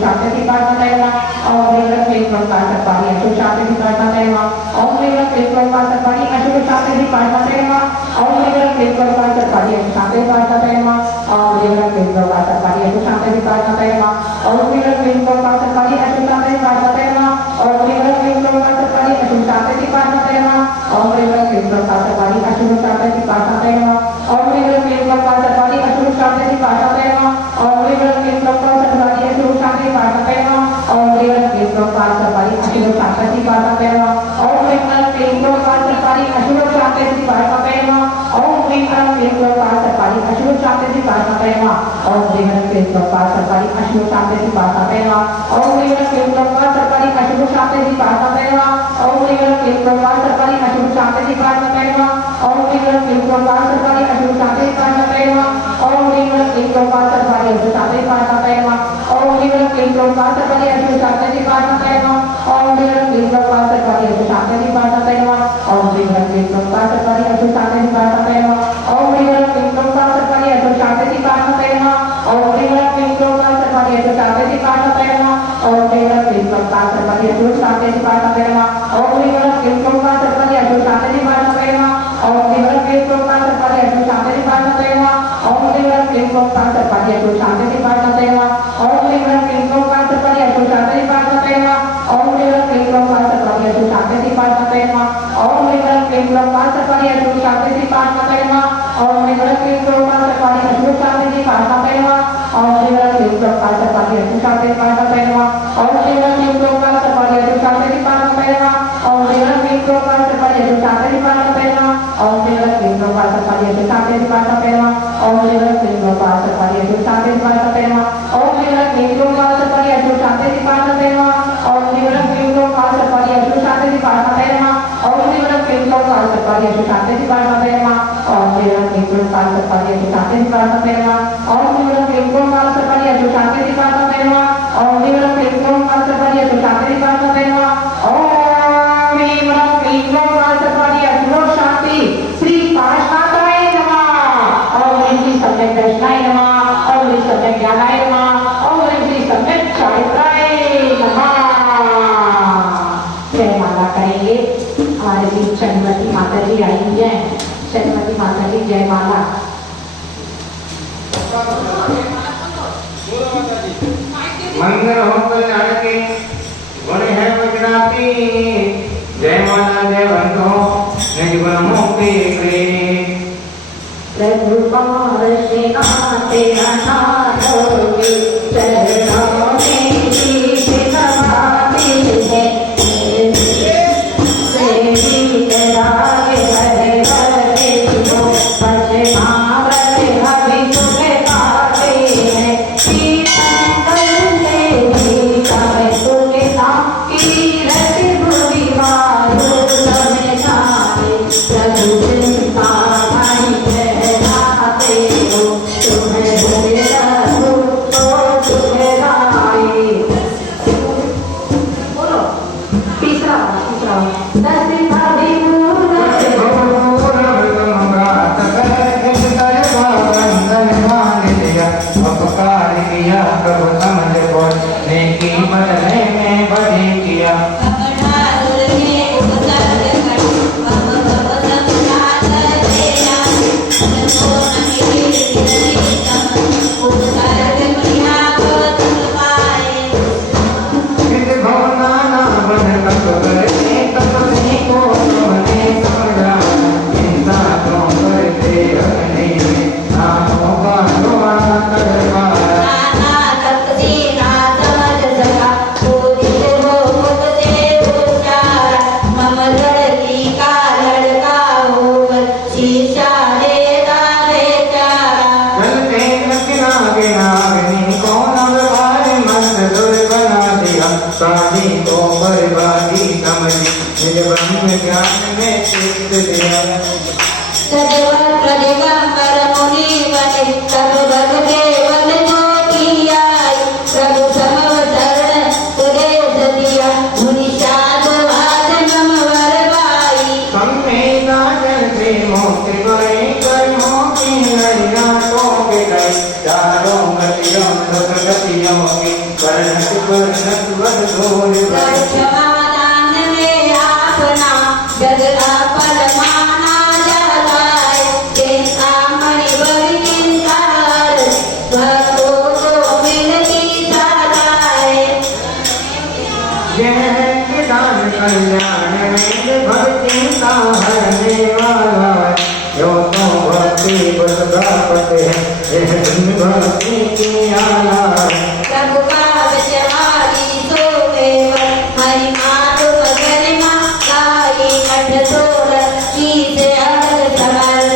Shanti Di Partnataye Namaha, Om Shri Ram Vipro Partapati Asho Shanti Di Partnataye Namaha, Om Shri Ram Vipro Partapati Asho Shanti Di Partnataye Namaha, Om Shri Ram Vipro Partapati Asho Shanti Di Partnataye Namaha, Om Shri Ram Vipro Partapati Asho Shanti Di Partnataye Namaha, Om Shri Ram Vipro Partapati Asho Shanti Di Partnataye Namaha, Om Shri Ram Vipro Partapati Asho Shanti Di Partnataye Namaha, Om Shri Ram Vipro Partapati Asho Shanti Di Partnataye Namaha, Om Shri Ram Vipro Partapati Asho Shanti Di Partnataye Namaha, Om Shri Ram Vipro Partapati Asho Shanti Di Partnataye Namaha, Om Shri Ram Vipro Partapati Asho Shanti Di Partnataye Namaha, Om Shri Ram Vipro Partapati Asho Shanti Di Partnataye Namaha, Om Shri Ram Vipro Partapati Asho Shanti Di Partnataye Namaha, Om Shri Ram Vipro Partapati Asho Shanti Di Partnataye Namaha, Om Shri Ram Vipro Partapati Asho Shanti Di Partnataye Namaha, Om Shri Ram Vipro Partapati Asho Shanti Di Partnataye Namaha, Om Shri Ram Vipro Partapati Asho Shanti Di Partnataye Namaha, Om Shri Ram Vipro Partapati Asho Shanti Di Partnataye Namaha, Om Shri Ram Vipro Partapati Asho Shanti Di Partnataye Namaha, Om Shri Ram Vipro Partapati Asho Shanti Di Partnataye Namaha, Om Shri Ram Vipro Partapati Asho Shanti Di Partnataye Namaha, Om Shri Ram Vipro Partapati Asho Shanti Di Partnataye Namaha, Om Shri Ram Vipro Partapati Asho Shanti Di Partnataye Namaha, Om Shri Ram Vipro Partapati Asho Shanti Di Partnataye Namaha, Om Shri Ram Vipro Partapati Asho Shanti Di Partnataye Namaha, Om Shri Ram Vipro क्लीं कांसर पार्य तो शांति पाठना तेवा ओम ह्रीं क्लीं कांसर पार्य तो शांति पाठना तेवा ओम ह्रीं क्लीं कांसर पार्य तो शांति पाठना तेवा ओम ह्रीं क्लीं कांसर पार्य तो शांति पाठना तेवा ओम ह्रीं क्लीं कांसर पार्य तो शांति पाठना तेवा ओम ह्रीं क्लीं कांसर पार्य तो शांति पाठना तेवा ओम ह्रीं क्लीं कांसर पार्य तो शांति पाठना तेवा ओम ह्रीं क्लीं कांसर पार्य तो शांति पाठना तेवा ओम ह्रीं क्लीं कांसर पार्य तो शांति पाठना तेवा ओम ह्रीं क्लीं कांसर पार्य तो शांति पाठना तेवा ओम ह्रीं क्लीं कांसर पार्य तो शांति पाठना तेवा ओम ह्रीं क्लीं कांसर पार्य तो शांति पाठना तेवा ओम ह्रीं क्लीं कांसर पार्य तो शांति पाठना तेवा ओम ह्रीं क्लीं कांसर पार्य तो शांति पाठना तेवा ओम ह्रीं क्लीं कांसर पार्य तो शांति पाठना तेवा ओम ह्रीं क्लीं कांसर पार्य तो शांति पाठना तेवा ओम ह्रीं क्लीं कांसर पार्य तो शांति श्री पाठनाय नमः ओम ह्रीं श्री सम्यक दर्शनाय नमः ओम ह्रीं सम्यक ज्ञानाय नमः ओम ह्रीं श्री सम्यक चारित्राय नमः। जय माला करेंगे। हमारे बीच चंद्रमती माता जी आई हैं। चंद्रमती माता जी जय माला। मंगल हो कल्याण के गुण है वज्राती जय माला जय बंधो निज ब्रह्मो के प्रभु पार सेनाते अनाथोगे चरणों में शीश नवाते हैं देवी राग हरे हरे जो पश्चिमावत हरि सुख पाते हैं कीर्तन करते ही समय सुख नाम कीरत भूमि वायु समय जाए प्रभु चिंता भाई कहलाते हो तुम्हें मेरा रूप तो तुम्हें राय। बोलो तीसरा दस भाभी प्रभु समझ को नेकी बदले में बड़ी किया साधी को बर्बादी समझी निज ब्रह्म ज्ञान में चित्त दिया दिगंबर मुनि बने तब बल केवल जो किया प्रभु समव चरण सुरेश दिया मुनि साधवाद नम वरवाई संवेदा जन प्रेमों के गए कर्मों की नैया तो गई चारों गतियों सब गतियों की वर्णत वर्णत वर धोर क्षमादान में आपना जग आपल माना जाए चिंता मणि बड़ी चिंतार भक्तों को मिलती सदाए यह दान कल्याण में भक्ति का हरने वाला जो तो भक्ति बस प्राप्त है यह भक्ति की आला प्रभु का विचारी तो केवल महिमा तो गरिमा गाई मठ सोर की से अर समर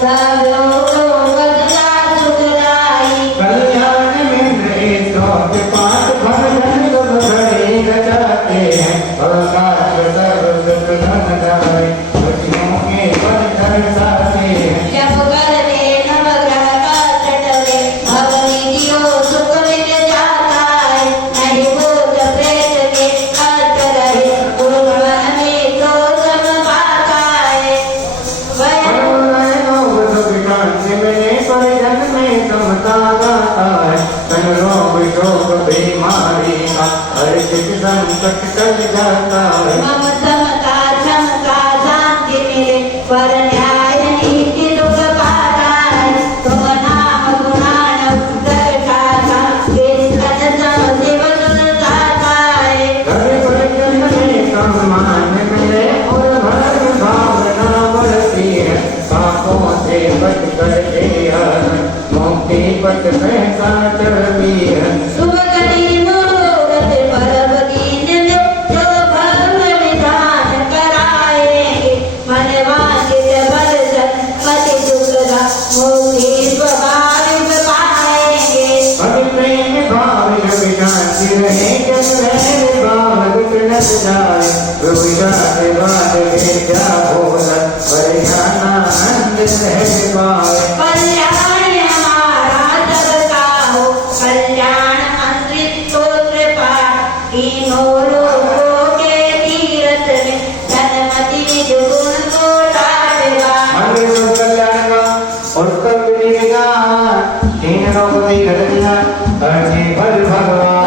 सबों को बदला सुधराई कल्याण में नए सौत पाठ भजन सब घड़े रचाते हैं भगवान सर्व सुख धन दाए भक्तियों के पर दर्शाते हैं जब कर दे नवग्रह का चटवे भगनी दियो सुख मिल जाता है नहीं भूत प्रेत के कष्ट रहे गुरुवन में तो सब पाता है वह परिजन में समता गाता है तन रोग शोक बीमारी का हर चित संकट टल जाता है मम समता क्षमता शांति मिले पर न्याय नीति दुख पाता है तुम नाम गुणान पापों से बच कर मुक्ति पथ में काट शुभ घड़ी मुहूर्त पर्व दिन जो भव विधान कराएंगे मन वांछित फल सत्पति दुख मुक्ति स्वभाव पाएंगे। अति प्रेम भाव विनाशी रहे जब रहे भाव विघ्न जाए विचार बात भेजा बोला परिणानंद रहे पाए। कल्याण हमारा सबका हो कल्याण मंत्रित स्तोत्र पाठ तीनों लोकों के तीर्थ में सन्मति जुगुण को डालवा। मंदिर कल्याण का उत्तम विधि विधान तीन लोग की घटना अर्जी फल भगवान।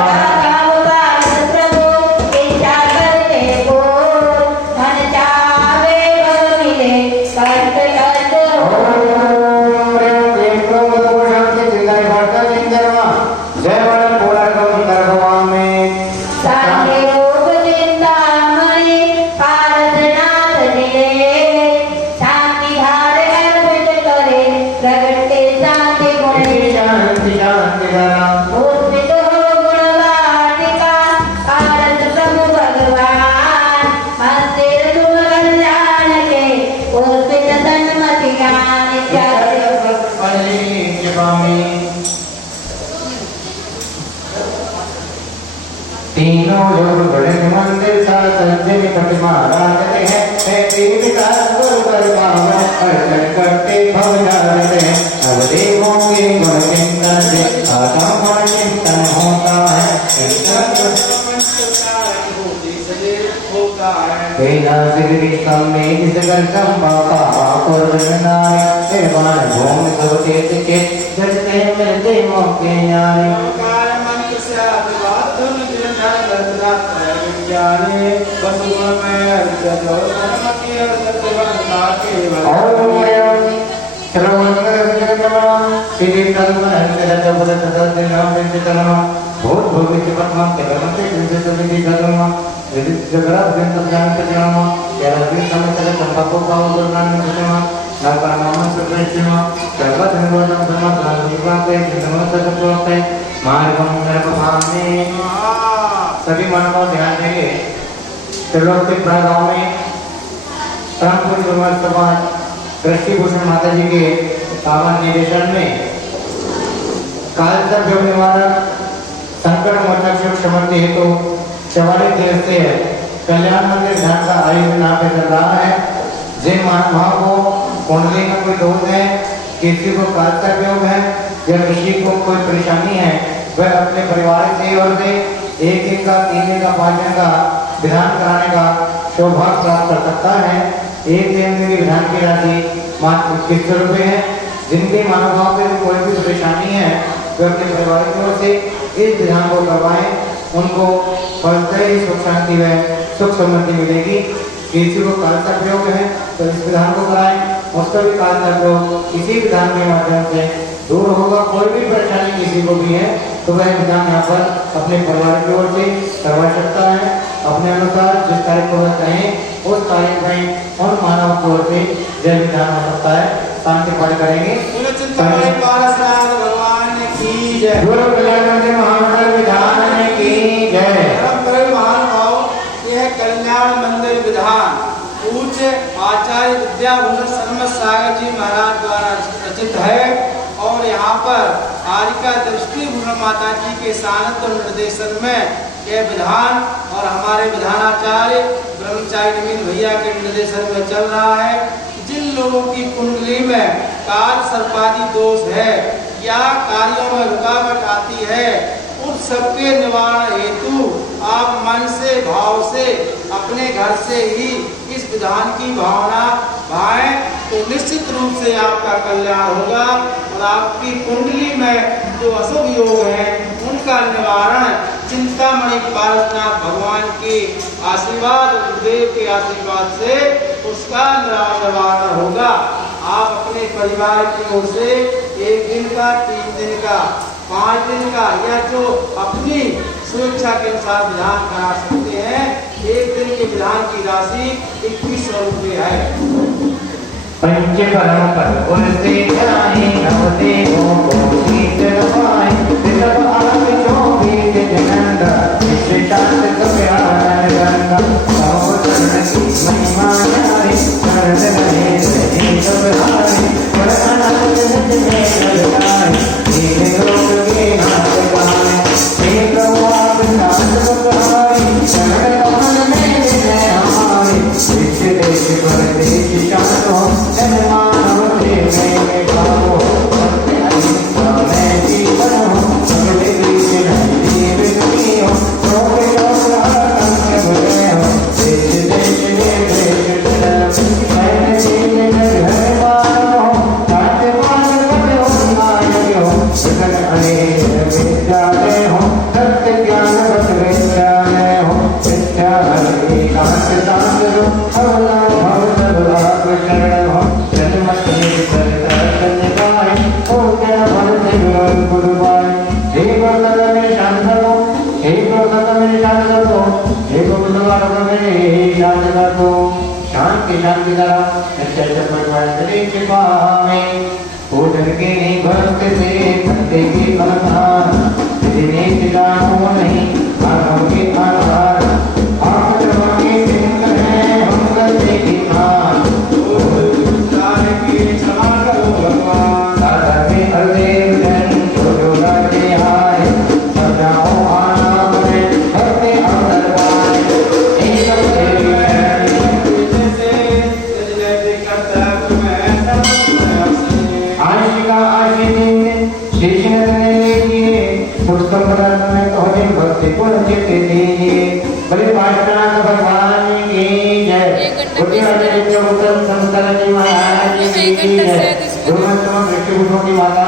तीनों लोग बड़े मंदिर सज्जे में प्रतिमा राजते हैं विकास अर्चन करते भव जाते हैं अब देवों के गुण चिंतन से आत्मा गुण चिंतन होता है। वेदा सिद्धि सम्मे जिसकर संभावा पूर्वनाय देवान भूम सोते के जगते मिलते मौके न्याय। सभी मानव ध्यान देंगे। त्रिलोक के गाँव में दृष्टिभूषण माता जी के पावन निदेशन में काल सर्प योग निवारक संकट मोचक शिव समृद्धि हेतु 44 दिवसीय कल्याण मंदिर ध्यान का आयोजन यहाँ पे चल रहा है। जिन महात्माओं को कुंडली में कोई दोष है, किसी को काल सर्प योग है या किसी को कोई परेशानी है, वह अपने परिवार से और से 1 दिन का 3 दिन का 5 दिन का विधान कराने का सौभाग्य प्राप्त कर सकता है। 1 दिन में विधान की राशि मात्र 21 रुपये है। जिनके महानुभाव के कोई भी परेशानी है वे अपने परिवार की ओर से इस विधान को करवाएं, उनको फलते ही सुख शांति व सुख समृद्धि मिलेगी। किसी को काल सर्प योग है तो इस विधान को कराएं, उसका भी काल सर्प योग इसी विधान के माध्यम से दूर होगा। कोई भी परेशानी किसी को भी है तो वह विधान यहाँ पर अपने परिवार की ओर से करवा सकता है। अपने अनुसार जिस तारीख को वह कहें उस तारीख में और मानव की ओर से जय विधान हो सकता है। शांति पाठ करेंगे। भगवान की जय। गुरु कल्याण मंदिर महामंडल विधान की जय। यह कल्याण मंदिर विधान पूज्य आचार्य विद्याभूषण शर्मा सागर जी महाराज द्वारा रचित है और यहाँ पर आरिका दृष्टिभूषण माता जी के सानिध्य निर्देशन में यह विधान और हमारे विधानाचार्य ब्रह्मचारी नवीन भैया के निर्देशन में चल रहा है। जिन लोगों की कुंडली में काल सर्पादि दोष है या कार्यों में रुकावट आती है, उन सबके निवारण हेतु आप मन से भाव से अपने घर से ही इस विधान की भावना भाएं तो निश्चित रूप से आपका कल्याण होगा और आपकी कुंडली में जो अशुभ योग है उनका निवारण चिंतामणि पारसनाथ भगवान के आशीर्वाद, गुरुदेव के आशीर्वाद से उसका निवारण होगा। आप अपने परिवार की ओर से 1 दिन का, 3 दिन का, 5 दिन का या जो अपनी स्वेच्छा के अनुसार विधान करा सकते हैं। 1 दिन के विधान की राशि 2100 रुपये है। पंच परम पद उर से जाए नव देवों को शीतल पाए सब आप जो बीत जनंद विश्व शांत कप्यान गंगा सब चरण की महिमा जाए शरण रहे रहे सब हारे पर अनंत नित में लगाए दीन लोक के हाथ गाए हे प्रभु आप शांत बहारे शरण कमल में विजय हमारे विश्व देश परदेश शांत हो जन मानव प्रेम में भावो सत्य अहिंसा में जीवन हो सगले बीच नहीं जीव दुखी हो शोक शोक आतंक भय हो देश देश में देश चल मैंने चीन घर घर मानो हो साथ पास पद हो नायक हो सगल अनेक विद्यालय हो सत्य ज्ञान बस विद्यालय हो विद्या हरि कांत शांत हो भवना भव सब आप शरण हो जन्मत निकर दर्शन पाए हो क्या भल देव गुरुवाय हे प्रसन्न में शांत हो हे प्रसन्न में शांत हो हे गुरुवार में शांत हो शांति शांति करा नित्य भगवान देख पावे पूजन के भक्त से भक्ति की फलदान जिन्हें जानो नहीं आत्म के आधार आप के सिंह हैं हम करते की मान की क्षमा करो भगवान दादा के हरदेव जन छोड़ो राजे आए सजाओ आना में भक्ति अवसर पाए एक देवी आशिका आशिनी शेषन लीजिए पुस्तक पदार्थ में कहोगे भक्ति पूर्ण चित्त दीजिए बड़े पाठनाथ भगवान की जय उत्तम संस्कार जी महाराज की जय गुरुमंत्र कृष्ण की माता